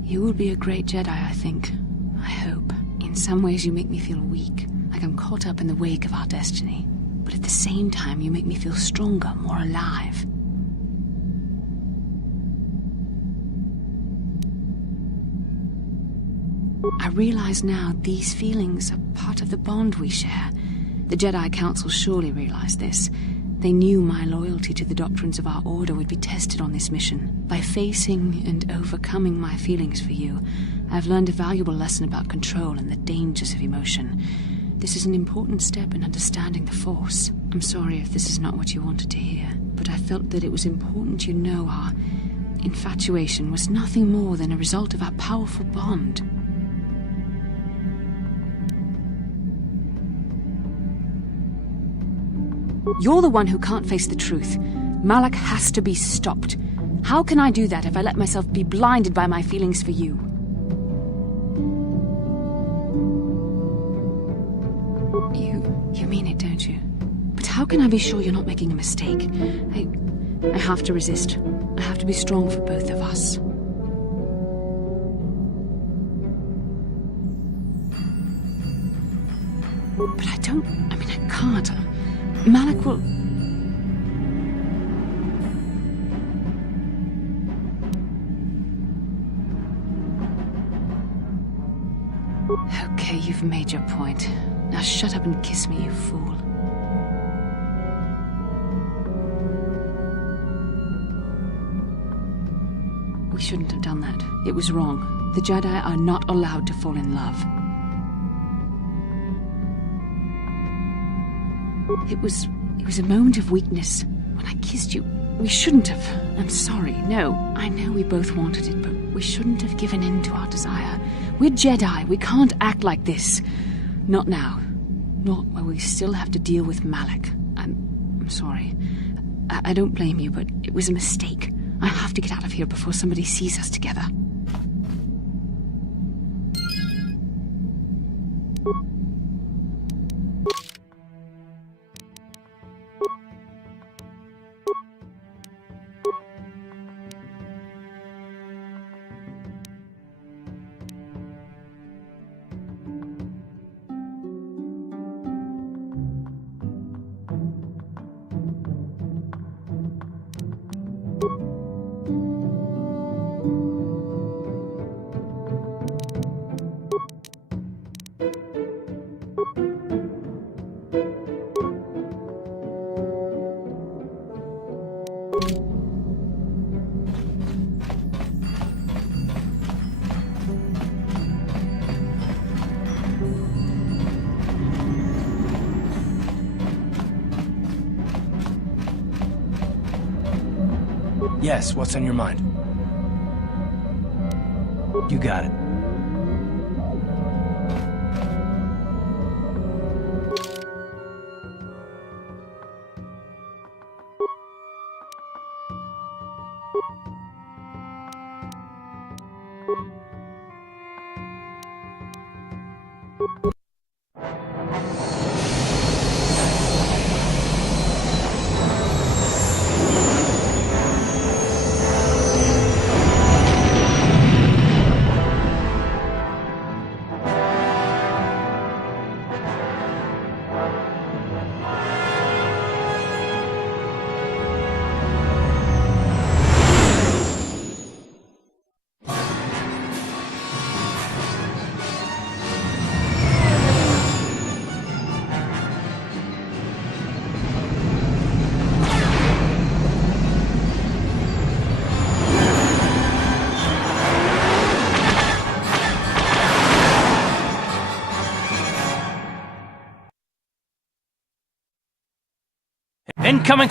You will be a great Jedi, I think. I hope. In some ways you make me feel weak, like I'm caught up in the wake of our destiny. But at the same time, you make me feel stronger, more alive. I realize now these feelings are part of the bond we share. The Jedi Council surely realized this. They knew my loyalty to the doctrines of our order would be tested on this mission. By facing and overcoming my feelings for you, I've learned a valuable lesson about control and the dangers of emotion. This is an important step in understanding the Force. I'm sorry if this is not what you wanted to hear, but I felt that it was important you know our infatuation was nothing more than a result of our powerful bond. You're the one who can't face the truth. Malak has to be stopped. How can I do that if I let myself be blinded by my feelings for you? You mean it, don't you? But how can I be sure you're not making a mistake? I have to resist. I have to be strong for both of us. But I can't. Malak will... Okay, you've made your point. Now shut up and kiss me, you fool. We shouldn't have done that. It was wrong. The Jedi are not allowed to fall in love. It was a moment of weakness. When I kissed you, we shouldn't have. I'm sorry. No, I know we both wanted it, but we shouldn't have given in to our desire. We're Jedi. We can't act like this. Not now. Not while we still have to deal with Malak. I'm sorry. I don't blame you, but it was a mistake. I have to get out of here before somebody sees us together. Yes, what's on your mind? You got it. Incoming!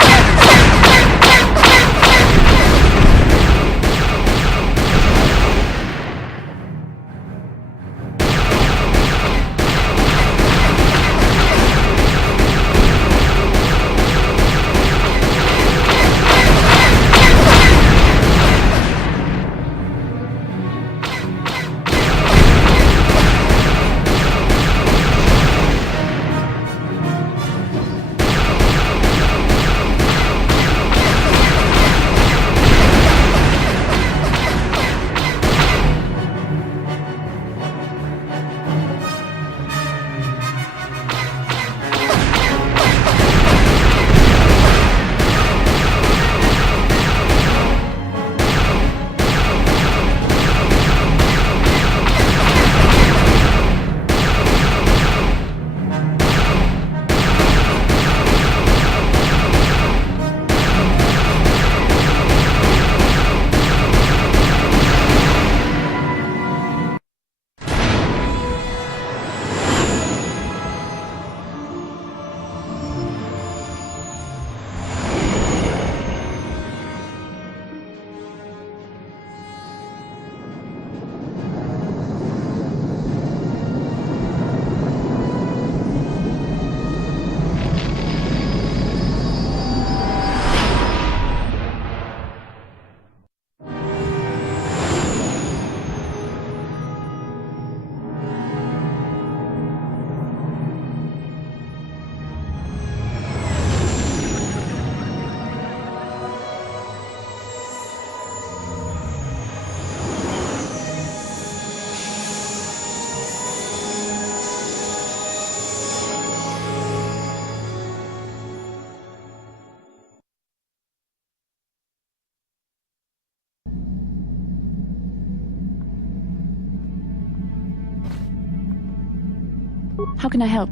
How can I help?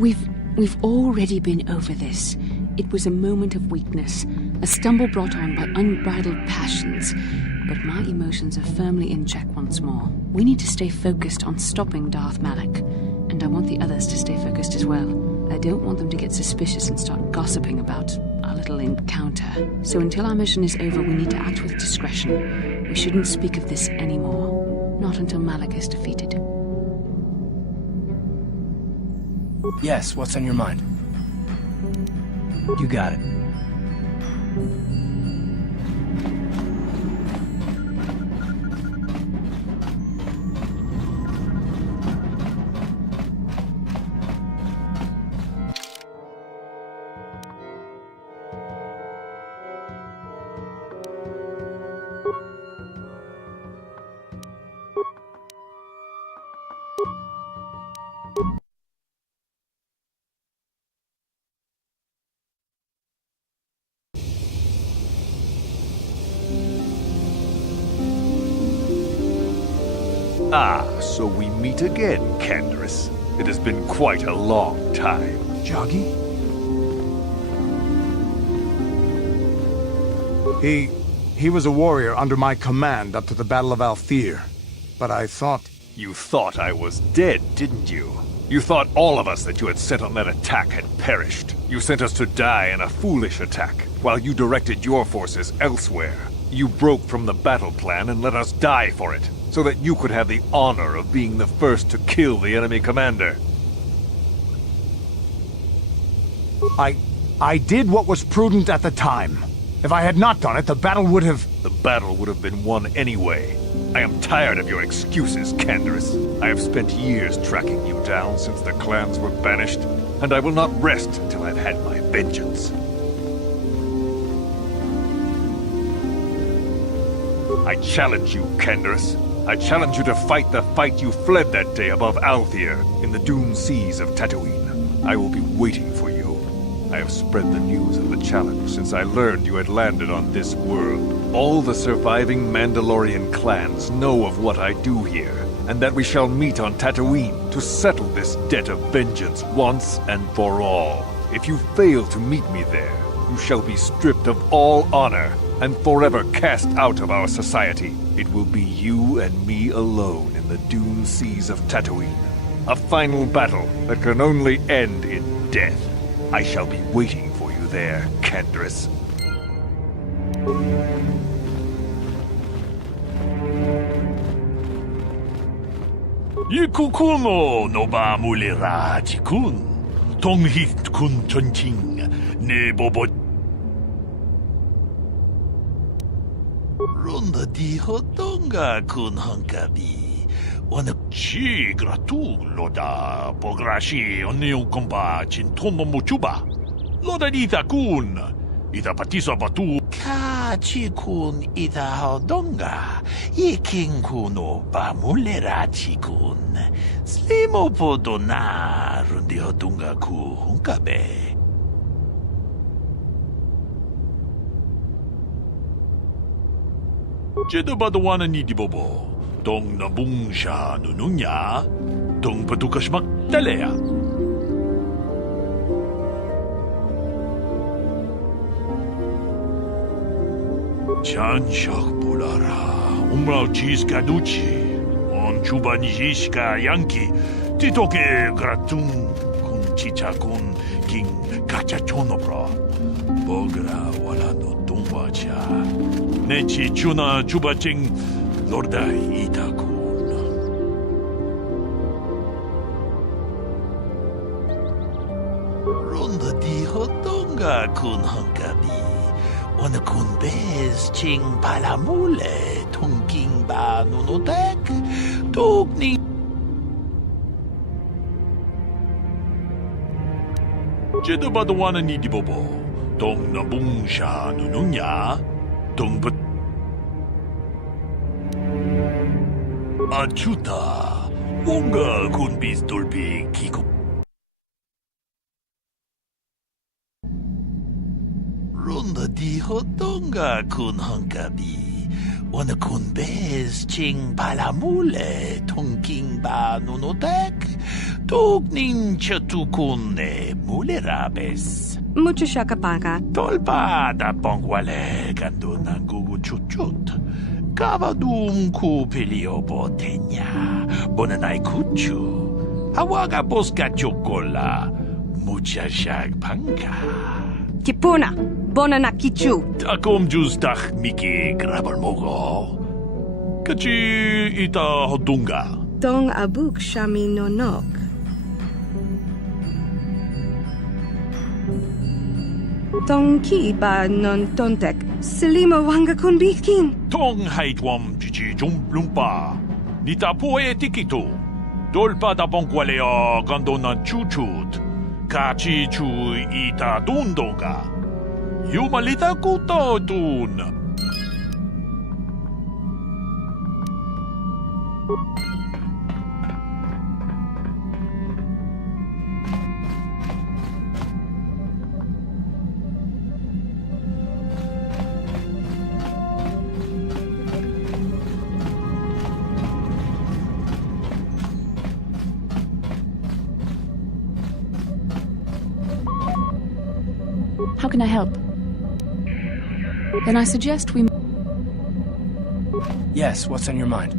We've already been over this. It was a moment of weakness, a stumble brought on by unbridled passions. But my emotions are firmly in check once more. We need to stay focused on stopping Darth Malak, and I want the others to stay focused as well. I don't want them to get suspicious and start gossiping about our little encounter. So until our mission is over, we need to act with discretion. We shouldn't speak of this anymore. Not until Malak is defeated. Yes, what's on your mind? You got it. Ah, so we meet again, Canderous. It has been quite a long time. Joggy? He was a warrior under my command up to the Battle of Althir. But I thought... You thought I was dead, didn't you? You thought all of us that you had sent on that attack had perished. You sent us to die in a foolish attack, while you directed your forces elsewhere. You broke from the battle plan and let us die for it, so that you could have the honor of being the first to kill the enemy commander. I did what was prudent at the time. If I had not done it, the battle would have... The battle would have been won anyway. I am tired of your excuses, Canderous. I have spent years tracking you down since the clans were banished, and I will not rest until I've had my vengeance. I challenge you, Canderous. I challenge you to fight the fight you fled that day above Althir, in the doomed seas of Tatooine. I will be waiting for you. I have spread the news of the challenge since I learned you had landed on this world. All the surviving Mandalorian clans know of what I do here, and that we shall meet on Tatooine to settle this debt of vengeance once and for all. If you fail to meet me there, you shall be stripped of all honor and forever cast out of our society. It will be you and me alone in the doomed seas of Tatooine. A final battle that can only end in death. I shall be waiting for you there, Canderous. 이쿠쿠노 노바 물리라 지군 동히군 전칭 네보보 론다 디호동가 군 헝가비 원흑치 그라투로다 보그라시 언니용 콤바 진토노 무추바 로다니다 군 이다 바티서 바투 카치군 이다 하동가 이킹군오 바물레라 치군 슬리모포도나 룬디호동가 구 헝가베 제도바도와는 이디보보 동나붕샤 누누냐 동바두카시막 달래야 잔샥 불라라 umrau cisca duci on chubanjisca yanki titoke gratun kun chichakun king kachachonobra bogra wala no tumbacha nechi chuna chubaching lordai itakun ronda di hotonga kun hankabi Ona kun bez ching palamule tungking ba nunotek tugni Jedo badawana ni dibobo tong nabung sha nununya tong bet Achuta Wonga kun bis dolbi kiko Ronda di hotonga kun hankabi Wana kun bez ching palamule tongking ba nunotek Tugnin chatukun ne mulerabes Mucho shakapaka. Tolpa da pongwale kando nangugu chuchut Kavadum ku peliobo tenya Bonanay kuchu Awaga boska chokola Mucha shag panga Tipuna, bona na kichu. Takom justach miki grabal mogo. Kachi ita hodunga. Dong abuk shami nonok. Dong ki ba non tontek. Selima wanga kun bikin. Tong haitwam chichi lumpa. Nita poe tikito. Dolpa da bonkwalea gandona chuchut. Kachi chu ita dundonga. Yumalita kuto dun. How can I help? Then I suggest we... Yes, what's on your mind?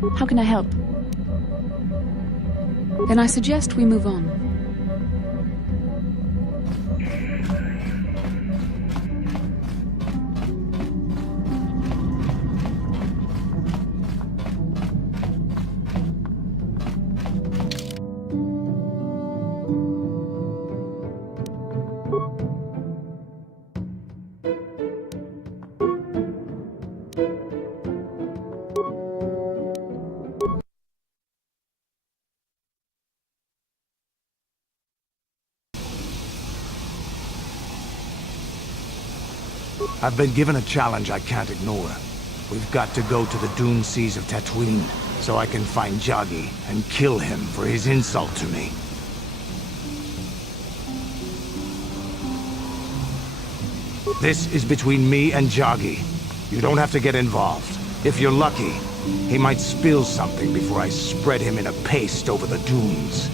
How can I help? Then I suggest we move on. I've been given a challenge I can't ignore. We've got to go to the dune seas of Tatooine, so I can find Jagi and kill him for his insult to me. This is between me and Jagi. You don't have to get involved. If you're lucky, he might spill something before I spread him in a paste over the dunes.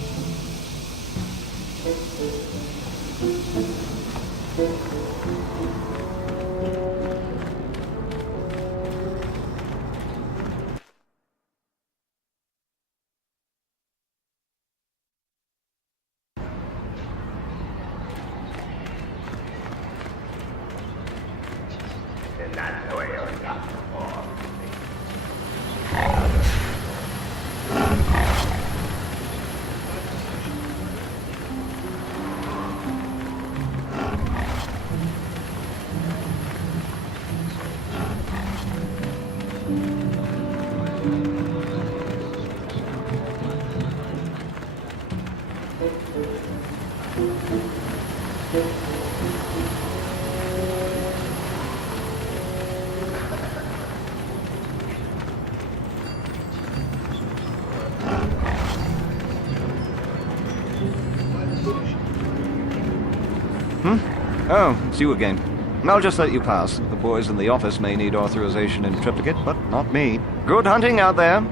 Oh, it's you again. I'll just let you pass. The boys in the office may need authorization in triplicate, but not me. Good hunting out there.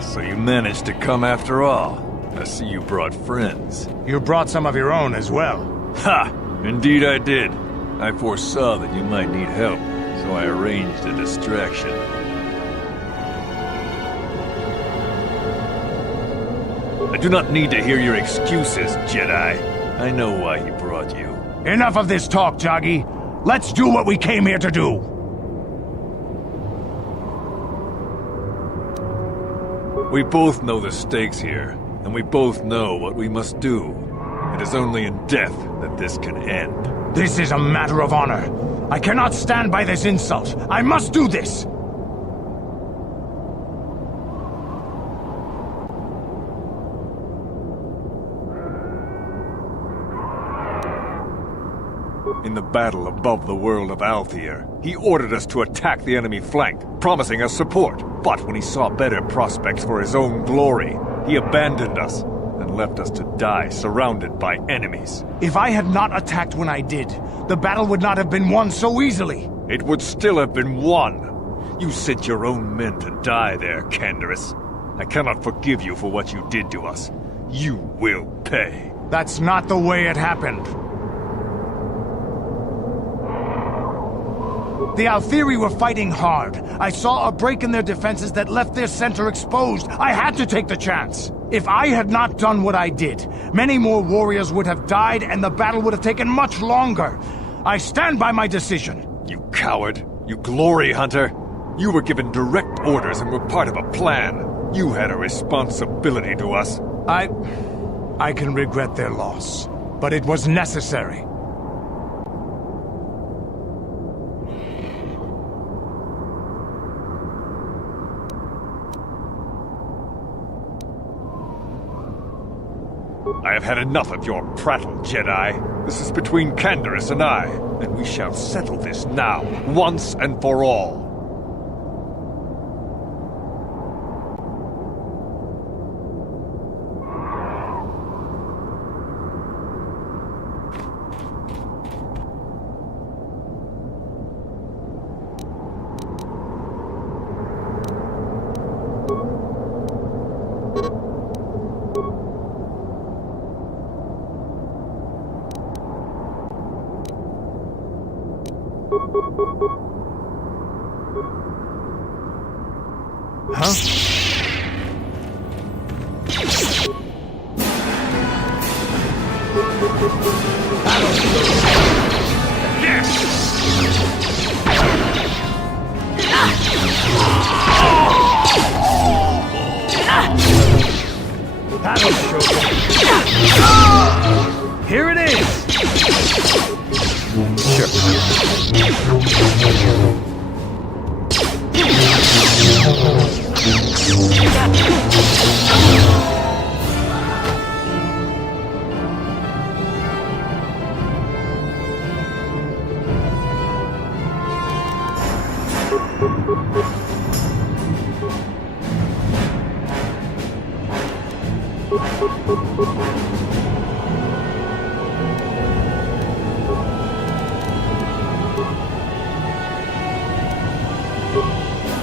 So you managed to come after all. I see you brought friends. You brought some of your own as well. Ha! Indeed I did. I foresaw that you might need help, so I arranged a distraction. I do not need to hear your excuses, Jedi. I know why he brought you. Enough of this talk, Joggy. Let's do what we came here to do. We both know the stakes here, and we both know what we must do. It is only in death that this can end. This is a matter of honor. I cannot stand by this insult. I must do this! In the battle above the world of Althir, he ordered us to attack the enemy flank, promising us support. But when he saw better prospects for his own glory, he abandoned us and left us to die surrounded by enemies. If I had not attacked when I did, the battle would not have been won so easily. It would still have been won. You sent your own men to die there, Canderous. I cannot forgive you for what you did to us. You will pay. That's not the way it happened. The Althiri were fighting hard. I saw a break in their defenses that left their center exposed. I had to take the chance. If I had not done what I did, many more warriors would have died and the battle would have taken much longer. I stand by my decision. You coward. You glory hunter. You were given direct orders and were part of a plan. You had a responsibility to us. I can regret their loss, but it was necessary. I have had enough of your prattle, Jedi. This is between Canderous and I, and we shall settle this now, once and for all. Here it is!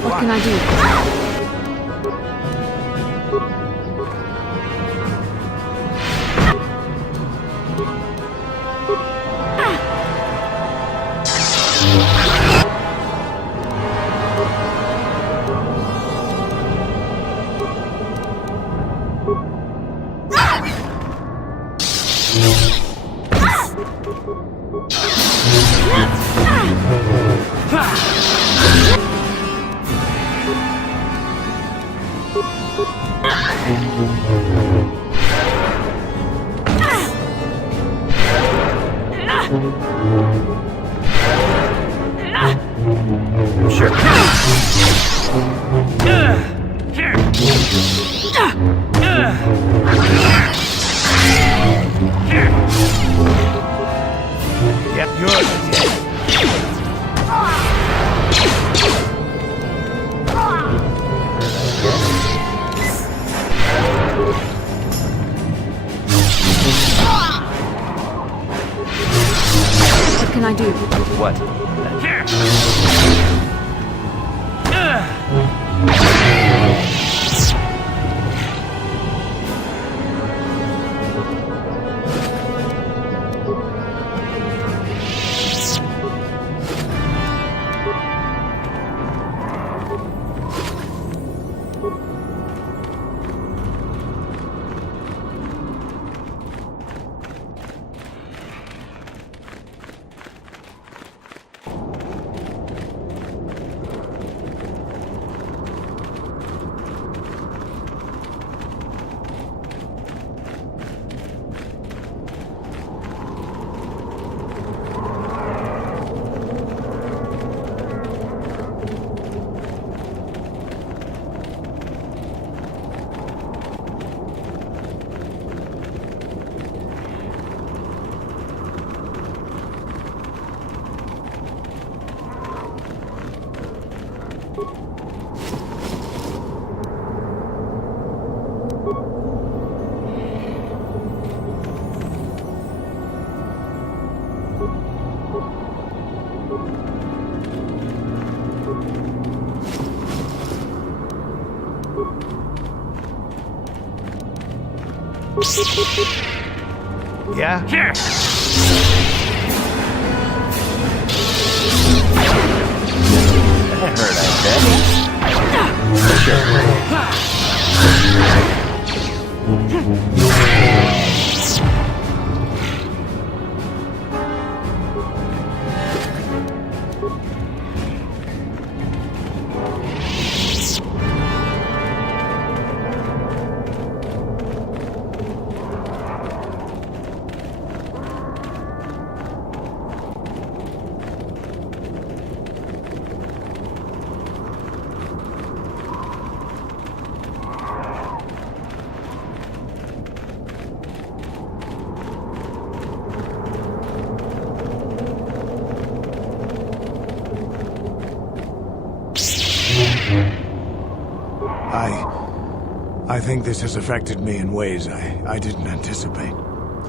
What can I do? Yep, yours. What can I do? What? Yeah? Here! That hurt, I think this has affected me in ways I didn't anticipate.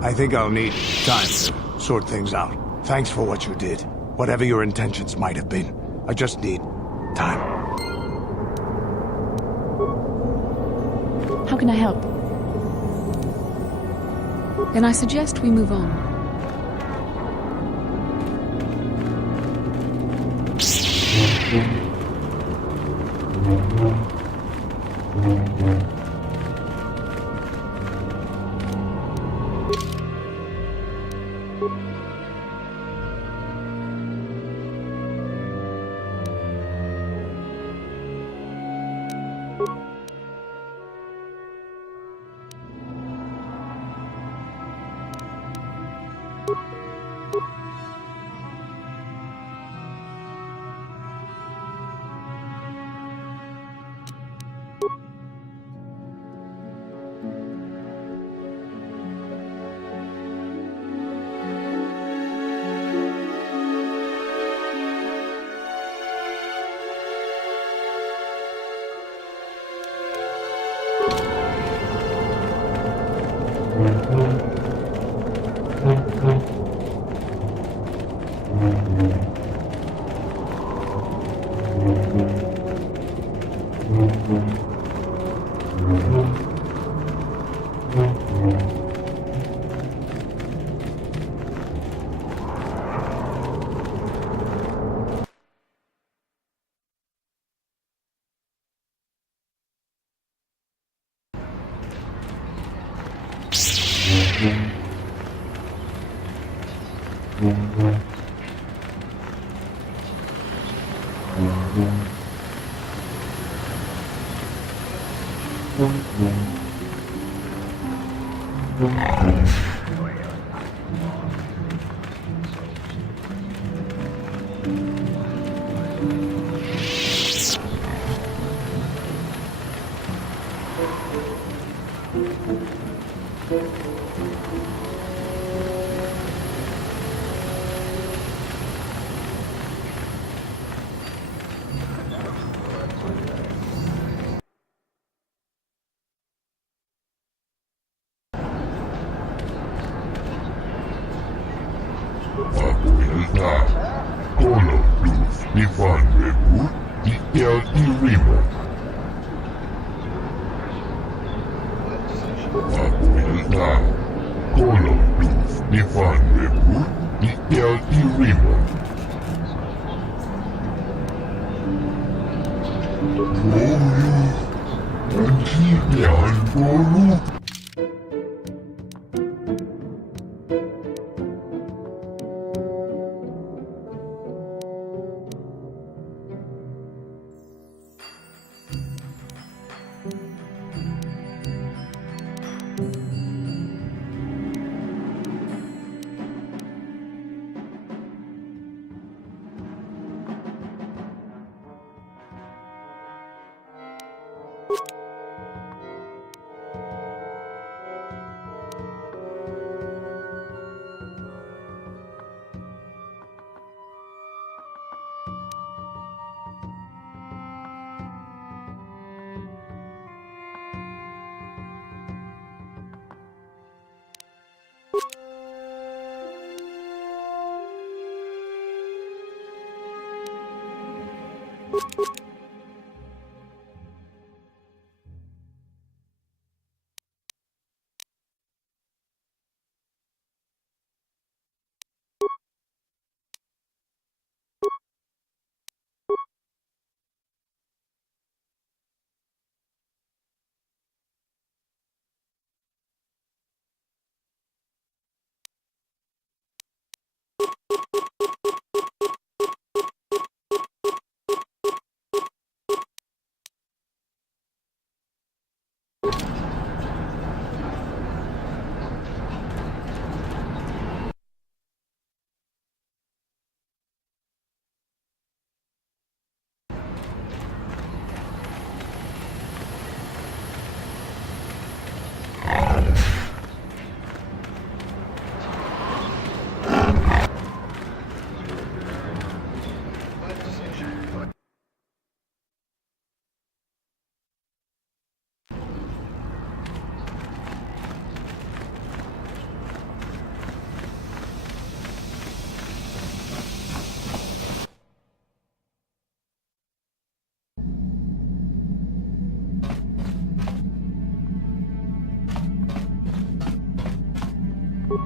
I think I'll need time to sort things out. Thanks for what you did. Whatever your intentions might have been. I just need time. How can I help? Then I suggest we move on.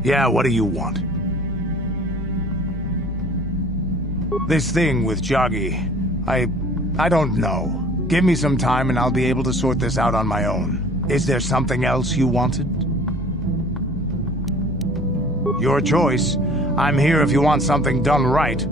Yeah, what do you want? This thing with Joggy, I don't know. Give me some time and I'll be able to sort this out on my own. Is there something else you wanted? Your choice. I'm here if you want something done right.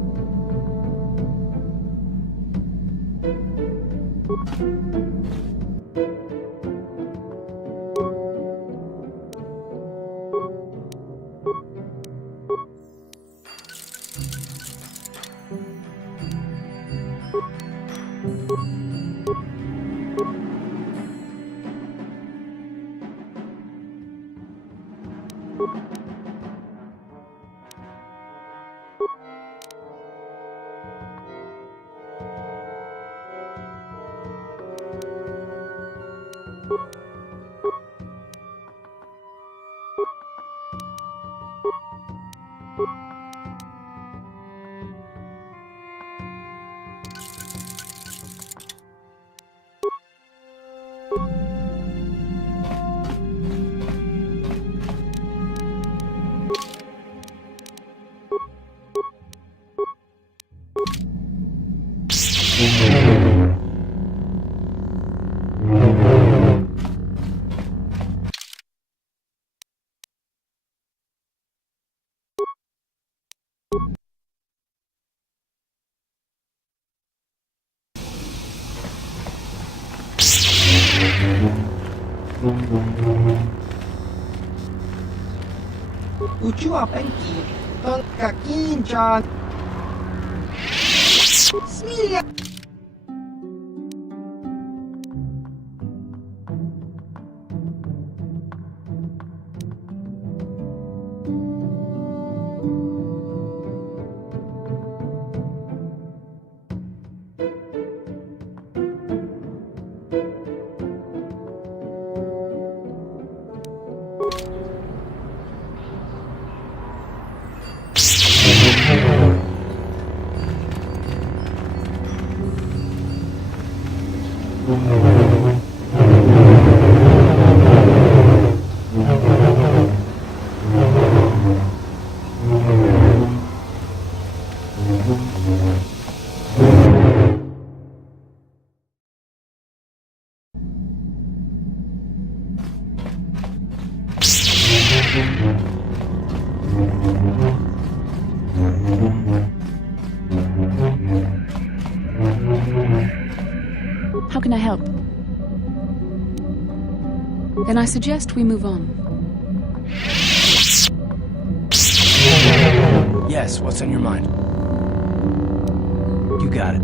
Uchiwa Penki, Kakin-chan. Smilia. How can I help? Then I suggest we move on. Yes, what's on your mind? You got it.